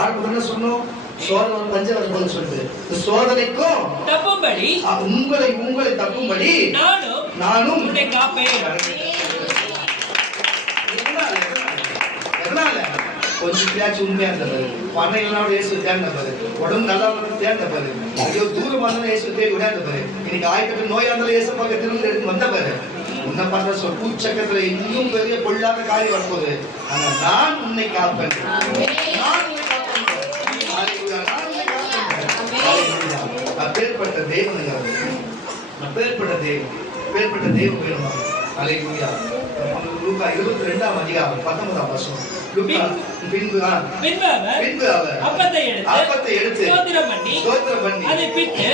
ஆரம்பத்துல சொன்னோம் சோதனை பஞ்சம் வரும்போது சொல்லுது இந்த சோதனைக்கும் தப்பும்படி உங்களை தப்பும்படி நானும் உன்னை காப்பேன். எதனால கொஞ்சம் பேச்சு உண்மையா இருந்தது பணம் இல்லைனா இயேசு தேர்ந்த பாரு உடம்பு நல்லா தேர்ந்த பாரு ஐயோ தூரமா இருந்தாலும் இயேசு தேடி விடாத பாரு இன்னைக்கு ஆயிரத்தி நோயா இருந்தாலும் இயேசு பக்கம் திரும்ப எடுத்து வந்த பாரு உன்னை பண்ற சொல் பூச்சக்கத்துல இன்னும் பெரிய பொல்லாத காரியம் வரப்போகுது. ஆனா நான் உன்னை காப்பேன். அப்பேற்பட்ட தேவனுங்க அப்பேற்பட்ட தேவன் வேணுமா? அல்லேலூயா. லூக்கா 22ஆம் அதிகாரம் 19ஆம் வசனம். பின்பு அவர் அப்பத்தை எடுத்து ஸ்தோத்திரம் பண்ணி அதை பிட்டு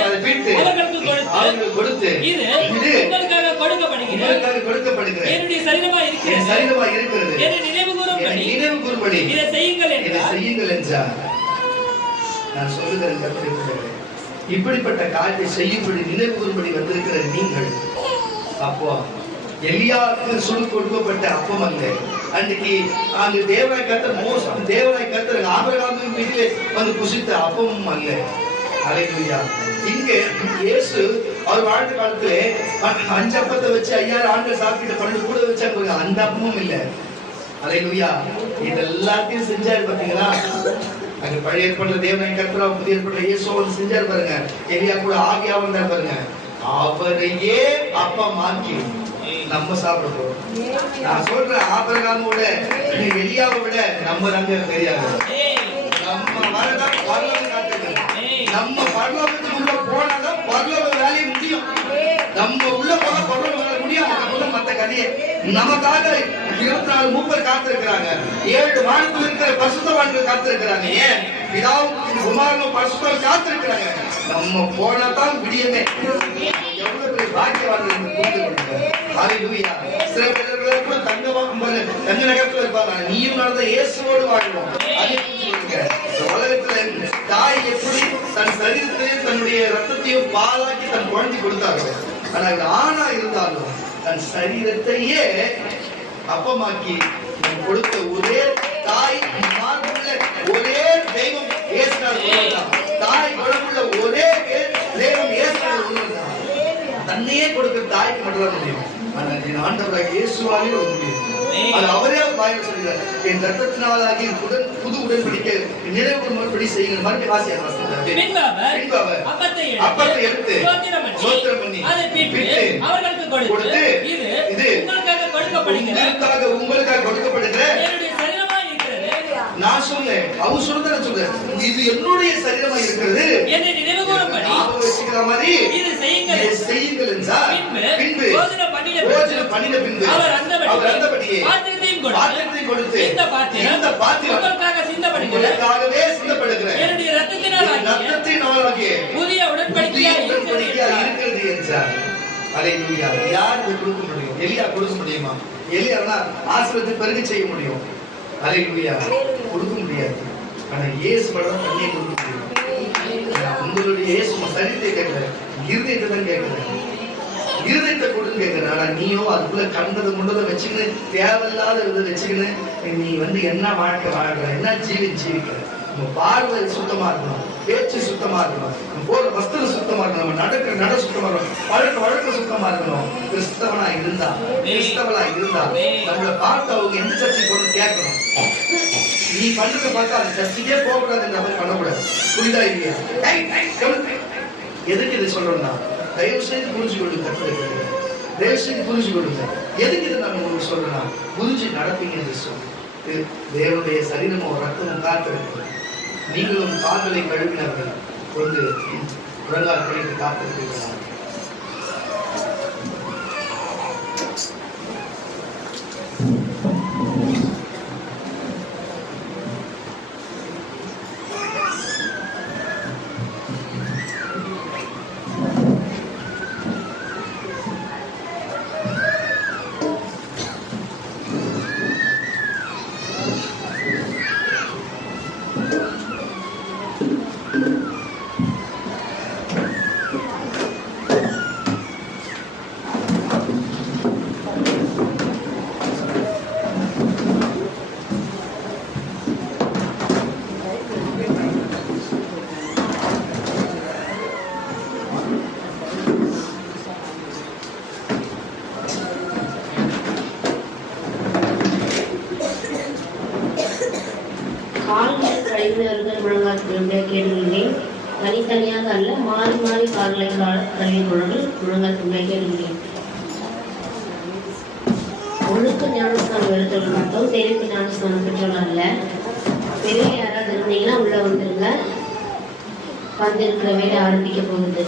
அவர்களுக்கு கொடுத்து இது உங்களுக்காக கொடுக்கப்படுகிற என்னுடைய சரீரமாய் இருக்கிறது என்னை நினைவு கூறும்படி இதை செய்யுங்கள் என்றார். நான் சொல்லுகிறேன் கர்த்தருடைய பிள்ளைகளே, இப்படிப்பட்ட காரியத்தை செய்யும்படி நினைவு கூறும்படி வந்திருக்கிற நீங்கள் அப்போ எலியாவுக்கு சுடு கொடுக்கப்பட்ட அப்பம் அல்ல. அன்றைக்கு அங்கு தேவனாய் கர்த்தர் ஆபிரகாமின் வீட்டிலே வந்து புசித்த அப்பமும் அல்ல. அல்லேலூயா. இங்கே இயேசு அவர் வாழ்ந்த காலத்திலே 5 அப்பத்தை வச்சு 5000 ஆண்கள் சாப்பிட்டு 12 கூட வச்சாங்க. அந்த அப்பமும் இல்லை. அல்லேலூயா. இது எல்லாத்தையும் செஞ்சாரு பாத்தீங்களா? அங்க பழைய ஏற்பட்ட தேவனாய் கர்த்தர் புதிய ஏற்பட்ட இயேசு வந்து செஞ்சாரு பாருங்க. எலியா கூட ஆவியா வந்தார் பாருங்க. அவரையே அப்பமாக்கி நம்ம சாப்பிட போறோம். நான் சொல்றேன் ஆபிரகாமோட எலியாவை விட நம்ம தாங்க தெரியாது. நம்ம வரதான் பரலோகம் காட்டுது. நம்ம பரலோகத்துக்குள்ள போனாதான் பரலோக வேலையை முடியும். நம்ம உள்ள போனா பரலோக வேலை முடியும். அதுக்கப்புறம் மத்த கதையை நமக்காக 24 மூப்பர் காத்திருக்கிறாங்க. 7 வானத்தில் இருக்கிற பரிசுத்தவான்கள் காத்திருக்கிறாங்க. ஏன் பிதாவும் குமாரனும் பரிசுத்தர் காத்திருக்கிறாங்க. நம்ம போனாதான் விடியமே. எவ்வளவு பெரிய பாக்கியவான்கள் புரிந்து கொள்ளுங்க. ஹல்லேலூயா. சில பேர்கள் கூட தங்க நகரத்துல இருப்பாங்க. நீயும் நடந்த இயேசுவோடு வாழ்வோம். அதை புரிஞ்சுக்கோங்க. உலகத்துல தாய் எப்படி தன் சரீரத்தையும் தன்னுடைய ரத்தத்தையும் பாலாக்கி தன் குழந்தை கொடுத்தார்கள். ஆனா ஆணா இருந்தாலும் தன் சரீரத்தையே அப்பமாக்கி கொடுத்த ஒரே தாய் மார்புள்ள ஒரே தெய்வம் இயேசுதான். தாய் குணமுள்ள ஒரே தெய்வம் இயேசுதான். தன்னையே கொடுக்கிற தாய்க்கு மட்டும்தான் முடியும். ஆனா என் ஆண்டவராக இயேசுவாலே முடியும். அது அவரே வாயில சொல்கிறார். என் ரத்தத்தினாலாகி புது உடன்படிக்கை நினைவு கூறும்படி செய்யுங்கள். மறுபடியும் வாசியாக வாசிக்கிறார். அப்பத்தை எடுத்து ஸ்தோத்திரம் பண்ணி அதை பிட்டு அவர்களுக்கு கொடுத்து இது உங்களுக்காக கொடுக்கப்படுகிற என்னுடைய சரீரமாய் இருக்கிறது. நான் சொன்னேன் அவர் சொல்றேன் இது என்னுடைய சரீரமா இருக்கிறது. என்னை நினைவு கூறும்படி வச்சுக்கிற மாதிரி இது செய்யுங்கள் என்றார். பின்பு போஜனம் பண்ணின பின்பு அவர் அந்தபடியே பாத்திரத்தையும் கொடுத்து இந்த பாத்திரம் உங்களுக்காகவே சிந்தப்படுகிற என்னுடைய ரத்தத்தினாலாகிய புதிய உடன்படிக்கையா இருக்கிறது என்றார். அல்லேலூயா. யார் இதை கொடுக்க முடியும்? எலியா கொடுக்க முடியுமா? எலியானா ஆசீர்வாதத்தை பெருக செய்ய முடியும். அல்லேலூயா. கொடுக்க முடியாது. ஆனா இயேசு மட்டும் தண்ணியை கொடுக்க முடியும். உங்களுடைய இயேசு சரீரத்தை கேட்கல, இருதயத்தை தான் கேட்கிறேன். இருதயத்தை கொடுன்னு கேட்கிறேன். ஆனா நீயோ அதுக்குள்ள கண்டது முண்டதை வச்சுக்கின்னு தேவையில்லாத இதை வச்சுக்கின்னு நீ என்ன வாழ்க்கை வாழ்ற, என்ன ஜீவிக்கிற. நம்ம பார்வை சுத்தமா இருக்கணும், பேச்சு சுத்தமா இருக்கணும், நம்ம போற வஸ்திரம் சுத்தமா இருக்கணும், நம்ம நடக்கிற நட சுத்தமா இருக்கணும், வழக்க சுத்தமா இருக்கணும். கிறிஸ்தவனா இருந்தா நம்மளை பார்த்து அவங்க எந்த சர்ச்சைக்கு போகணும்னு கேட்கணும். நீ பண்றத பார்த்தா அது சர்ச்சைக்கே போகக்கூடாதுன்ற மாதிரி பண்ணக்கூடாது. புரியுதா இல்லையா? எதுக்கு இதை சொல்றோம்னா, தயவு செய்து புரிஞ்சு கொள்ளுங்க. தயவு செய்து புரிஞ்சு கொள்ளுங்க. எதுக்கு இதை நம்ம உங்களுக்கு சொல்றோம்னா, புரிஞ்சு நடப்பீங்கன்னு சொல்லு. தேவனுடைய சரீரமும் ரத்தமும் காத்திருக்கு. நீங்களும் கால்களை கழுவினர்கள் கொண்டு உலகால் கழித்து காத்திருக்கிறீர்கள். கால்கள் கழுவினர்கள் முழங்கால் கேட்கிறேன். தனித்தனியாக அல்ல, மாறி மாறி கால்களை கழுவினர்கள் முழங்கால் கேட்கிறேன். ஒழுக்க ஞானஸ்தானம் எடுத்துள்ள மட்டும் தெரிவிப்பு ஞானஸ்தானம் பெற்றோம் அல்ல. பெரிய யாராவது இருந்தீங்கன்னா உள்ள வந்துருங்க. வந்திருக்கிற வேலை ஆரம்பிக்க போகுது.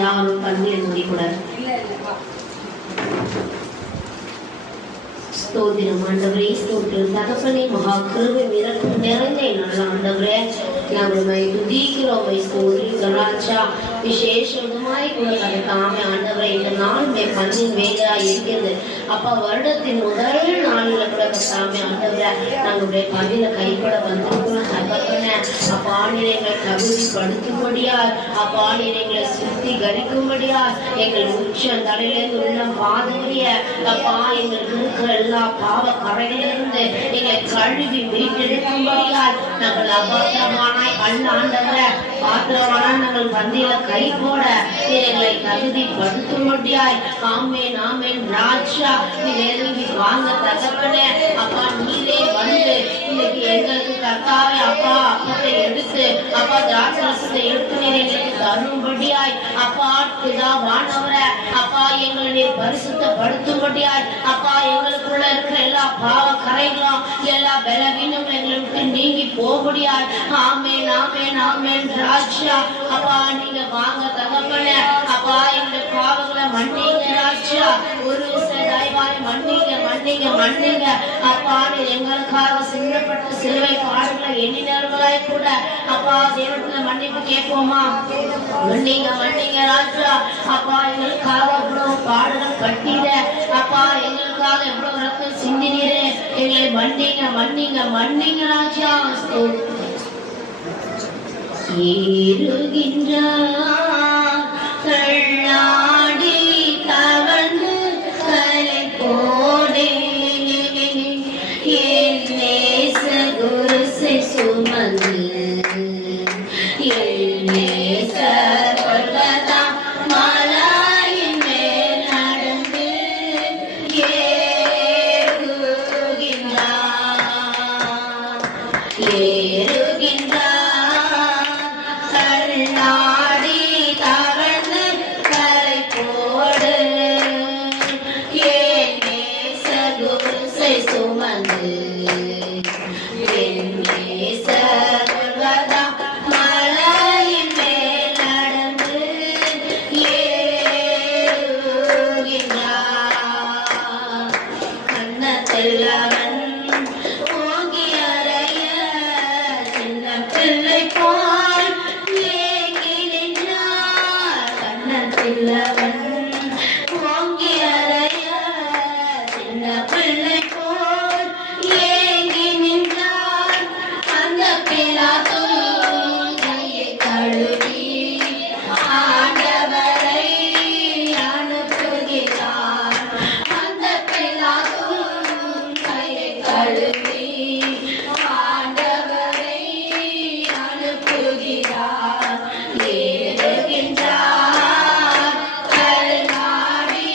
யாரும் கண்களை மூடிக்கூடாது. ஸ்தோத்திரம் ஆண்டவரே, ஸ்தோத்திரம் தகப்பனே, மகா கிருபை இரக்கம் நிறைந்த நல்ல ஆண்டவரே, நாங்கள் துதிக்கிறோம். ராஜா விசேஷ விதமாய் கூட கருத்தாமே ஆண்டவரே, இந்த நாள் பண்ணின் வேலையா இருக்கிறது அப்பா. வருடத்தின் முதல் நாளில் கூட கருத்தாமே ஆண்டவரே, நாங்களுடைய பதில கைப்பட வந்திருக்கிறோம் தகப்பனே. அப்பா எங்களை தகுதிப்படுத்தும்படியால், அப்பா எங்களை சுத்திகரிக்கும்படியால், எங்கள் உச்சம் தலையிலிருந்து உள்ள பாதவரிய அப்பா எங்களுக்கு இருக்கிற எல்லா பாவ கரையிலிருந்து எங்களை கழுவி மீட்டெடுக்கும்படியால் நாங்கள் அபாத்திரமானாய் அல்ல ஆண்டவரே, பாத்திரமானால் நாங்கள் பந்தியில கை போட எங்களை தகுதிப்படுத்தும்படியாய். ஆமென் ஆமென் ராஜா, நீ நெருங்கி வாங்க தகப்பனே. அப்பா நீரே வந்து இன்னைக்கு எங்களுக்கு கர்த்தாவே அப்பா அப்பத்தை எடுத்து அப்பா திராட்சரசத்தை எடுத்து நீர் எங்களுக்கு தரும்படியாய் அப்பா வானவரை அப்பா எங்களை நீர் பரிசுத்தப்படுத்தும்படியாய் அப்பா எங்களுக்குள்ள இருக்கிற எல்லா பாவ கரைகளும் எல்லா பலவீனங்களும் எங்களுக்கு நீங்கி போகும்படியாய். ஆமென் ஆமென் ஆமென் ராஜா, அப்பா நீங்க வாங்க தகப்பனே. அப்பா எங்களுடைய பாவங்களை மன்னிங்க ராஜா, ஒரு தயவாய் மன்னிங்க மன்னிங்க மன்னிங்க அப்பா. நீர் எங்களுக்காக சிந்தப்பட்ட சிலுவை பாடுகளை எண்ணினவர்களாய் கூட அப்பா தேவத்துல மன்னிப்பு கேட்போமா? மன்னிங்க மன்னிங்க ராஜா. அப்பா எங்களுக்காக எவ்வளவு பாடுகள் பட்டிட அப்பா, எங்களுக்காக எவ்வளவு ரத்தம் சிந்தினீரே, எங்களை மன்னிங்க மன்னிங்க மன்னிங்க ராஜா. ஏறுகின்றார் தள்ளாடி தவழ்ந்து கரை போடே, என் நேச குருசை சுமந்து என் நேச கொள்வதா மலையின் மேல் நடந்து ஏறுகின்றார் கண்ணாடி தவழ்ந்து கரை போடு, என் நேச குருசை சுமந்து என் நேச கொள்வதா மலையின் மேல் நடந்து ஏறுகின்றார். கண்ணத்தெல்லவன் ஓங்கி அறைய சின்ன பிள்ளை போல் ஏங்கினார். கண்ணத்தெல்லவன் ஓங்கி அறைய சின்ன பிள்ளை போல் ஏங்கி நின்றார். அந்த பிலாத்து கையை கழுவி ஆண்டவரை அனுப்புகிறார். அந்த பிலாத்து கையை கழுவி ஆண்டவரை அனுப்புகிறார். ஏறுகின்றார் கல்வாரி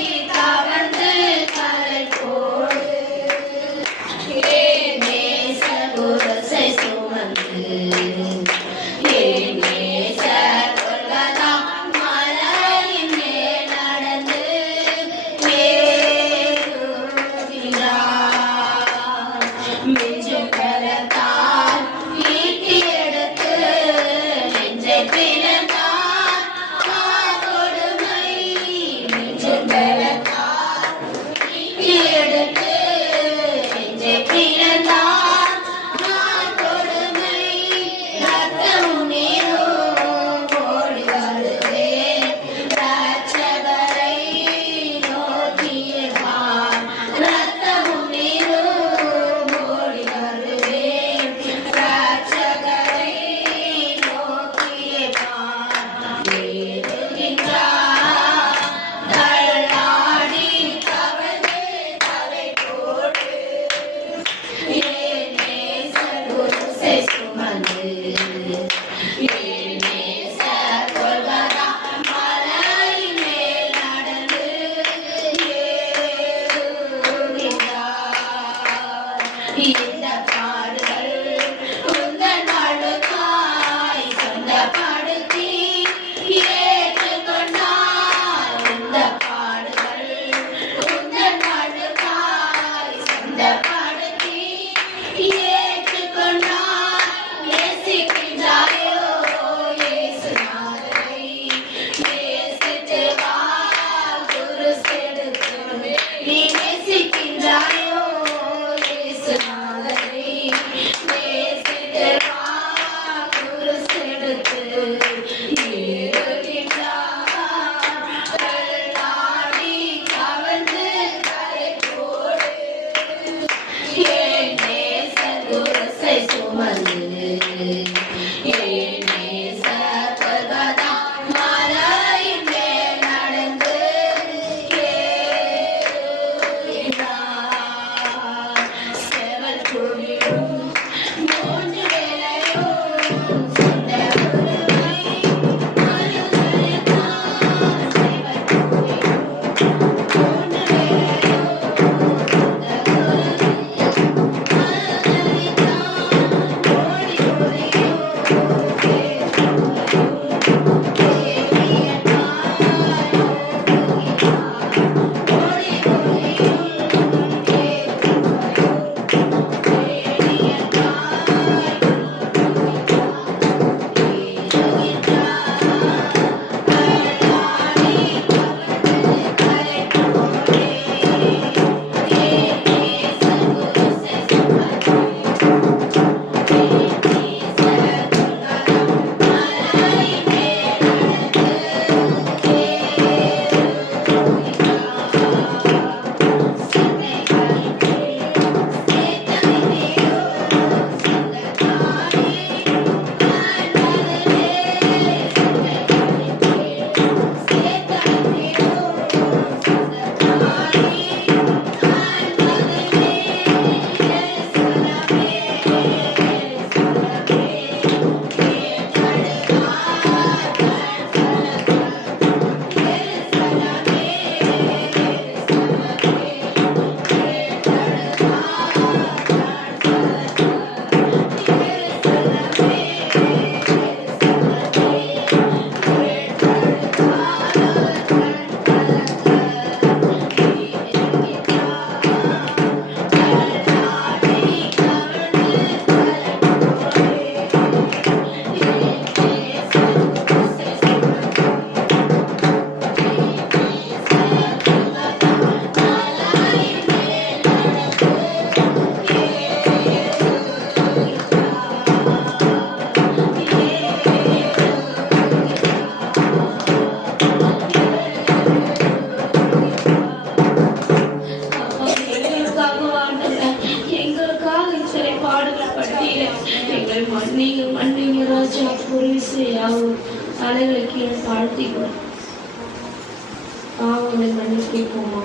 பாவங்களை மன்னிச்சு கேட்போமா?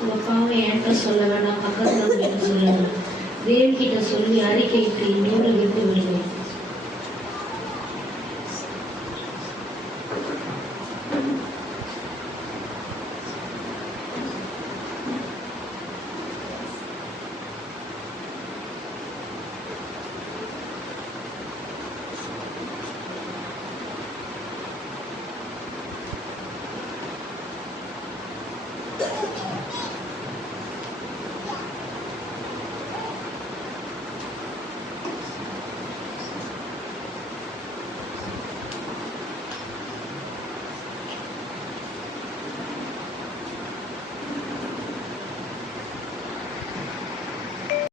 உங்க பாவம் என்கிட்ட சொல்ல வேண்டாம், பக்கத்துல கிட்ட சொல்லணும். தேவகிட்ட சொல்லி அறிக்கையிட்டு என்னோட விட்டு விடுங்க.